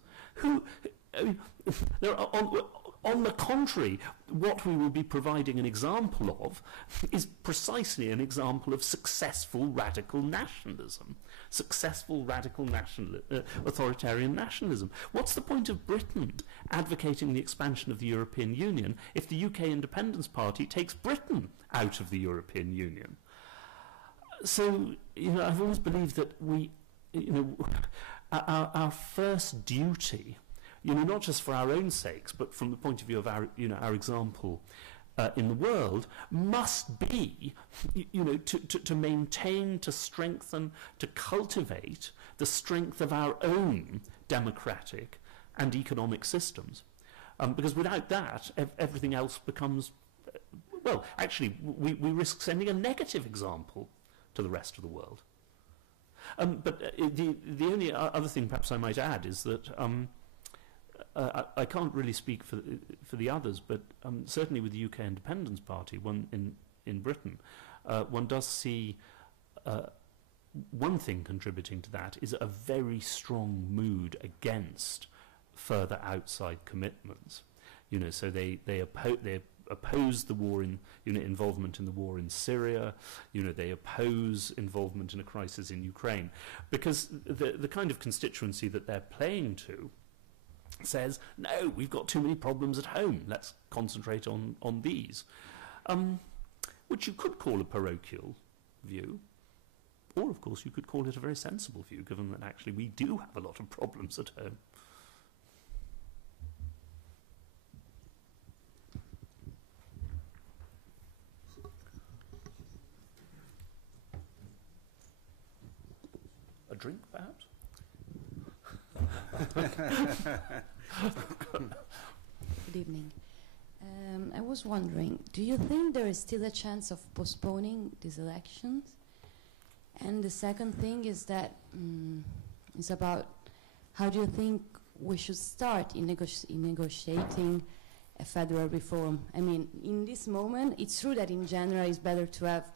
On the contrary, what we will be providing an example of is precisely an example of successful radical nationalism, authoritarian nationalism. What's the point of Britain advocating the expansion of the European Union if the UK Independence Party takes Britain out of the European Union? So, I've always believed that our first duty, not just for our own sakes, but from the point of view of our example in the world, must be, to maintain, to strengthen, to cultivate the strength of our own democratic and economic systems. Because without that, everything else becomes, we risk sending a negative example to the rest of the world. But the only other thing perhaps I might add is that I can't really speak for the others, but certainly with the UK Independence Party, in Britain, one does see one thing contributing to that is a very strong mood against further outside commitments. So they oppose the war involvement in the war in Syria. They oppose involvement in a crisis in Ukraine, because the kind of constituency that they're playing to says, no, we've got too many problems at home, let's concentrate on these, which you could call a parochial view, or of course you could call it a very sensible view, given that actually we do have a lot of problems at home. A drink, perhaps? Good evening. I was wondering, do you think there is still a chance of postponing these elections? And the second thing is that is about how do you think we should start in negotiating a federal reform? I mean, in this moment, it's true that in general it's better to have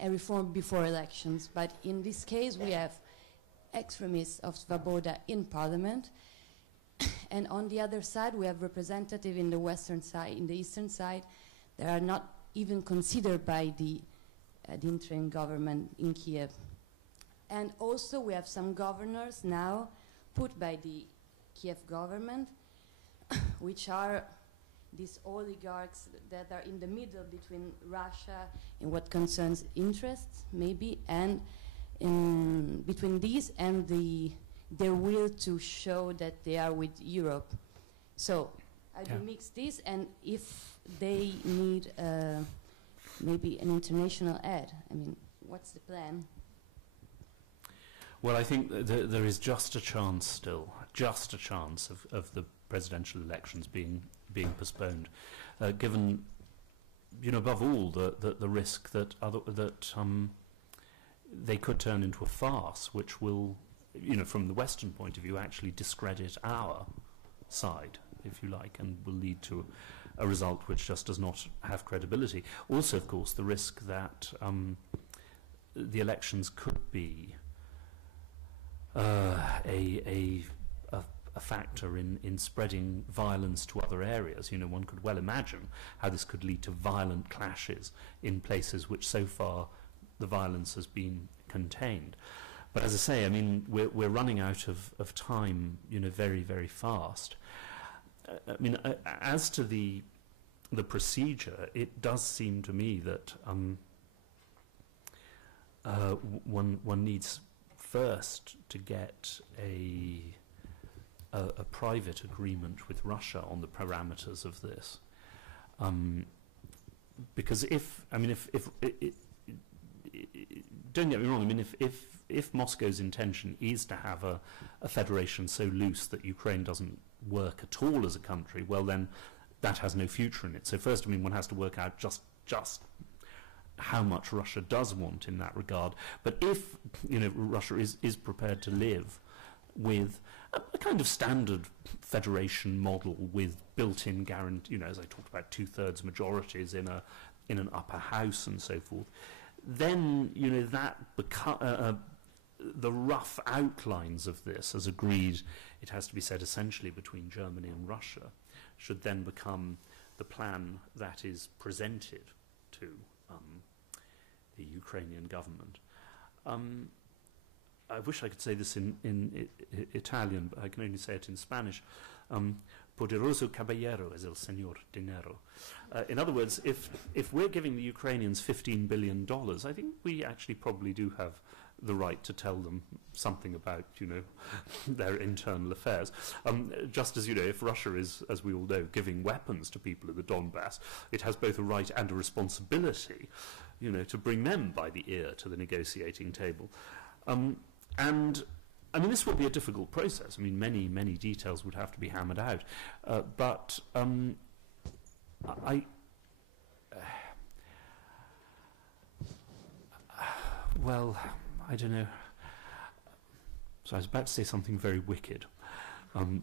a reform before elections, but in this case we have extremists of Svoboda in parliament, and on the other side we have representatives in the western side, in the eastern side, that are not even considered by the interim government in Kiev. And also we have some governors now put by the Kiev government, which are these oligarchs that are in the middle between Russia in what concerns interests, maybe, and in between these and their will to show that they are with Europe. So How do you mix this, and if they need maybe an international aid? I mean, what's the plan? Well, I think there is just a chance still, just a chance of the presidential elections being postponed, given, above all, the risk that they could turn into a farce, which will, from the Western point of view, actually discredit our side, if you like, and will lead to a result which just does not have credibility. Also, of course, the risk that the elections could be a factor in spreading violence to other areas. One could well imagine how this could lead to violent clashes in places which so far the violence has been contained. But as I say, I mean, we're running out of time, very, very fast. I mean, as to the procedure, it does seem to me that one needs first to get a private agreement with Russia on the parameters of this, because don't get me wrong, I mean, if Moscow's intention is to have a federation so loose that Ukraine doesn't work at all as a country, well then that has no future in it. So first, I mean, one has to work out just how much Russia does want in that regard. But if Russia is prepared to live with a kind of standard federation model with built-in guarantee, as I talked about, 2/3 majorities in an upper house and so forth, then that the rough outlines of this, as agreed, it has to be said essentially between Germany and Russia, should then become the plan that is presented to the Ukrainian government. I wish I could say this in Italian, but I can only say it in Spanish. Poderoso caballero es el señor dinero. In other words, if we're giving the Ukrainians $15 billion, I think we actually probably do have the right to tell them something about, their internal affairs. Just as, if Russia is, as we all know, giving weapons to people in the Donbass, it has both a right and a responsibility, to bring them by the ear to the negotiating table. And I mean, this will be a difficult process. I mean, many, many details would have to be hammered out. But well, I don't know. So I was about to say something very wicked,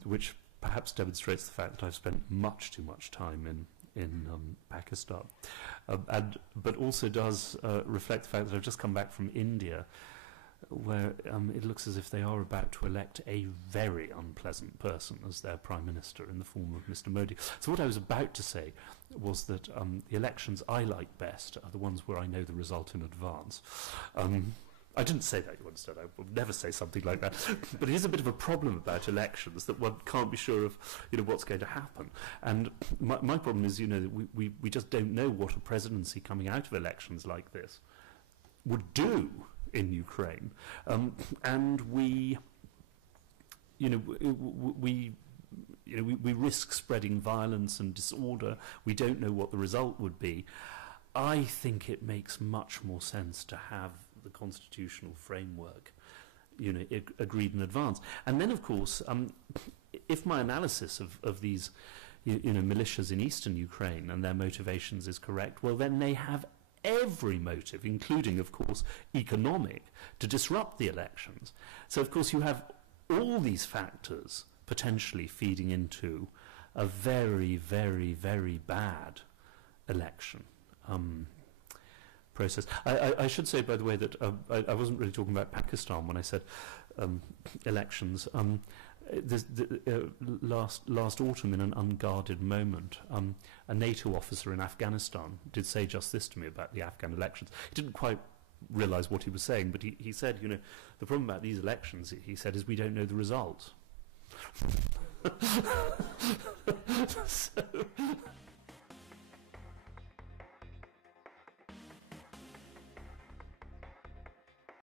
which perhaps demonstrates the fact that I've spent much too much time in Pakistan, but also does reflect the fact that I've just come back from India, where it looks as if they are about to elect a very unpleasant person as their Prime Minister in the form of Mr. Modi. So what I was about to say was that the elections I like best are the ones where I know the result in advance. I didn't say that, you understand. I would never say something like that. But it is a bit of a problem about elections that one can't be sure of, what's going to happen. And my problem is, that we just don't know what a presidency coming out of elections like this would do in Ukraine, and we risk spreading violence and disorder. We don't know what the result would be. I think it makes much more sense to have the constitutional framework, agreed in advance. And then, of course, if my analysis of these, militias in eastern Ukraine and their motivations is correct, well, then they have every motive, including, of course, economic, to disrupt the elections. So, of course, you have all these factors potentially feeding into a very, very, very bad election process. I should say, by the way, that I wasn't really talking about Pakistan when I said elections. Last autumn, in an unguarded moment, a NATO officer in Afghanistan did say just this to me about the Afghan elections. He didn't quite realise what he was saying, but he said, the problem about these elections, he said, is we don't know the result. So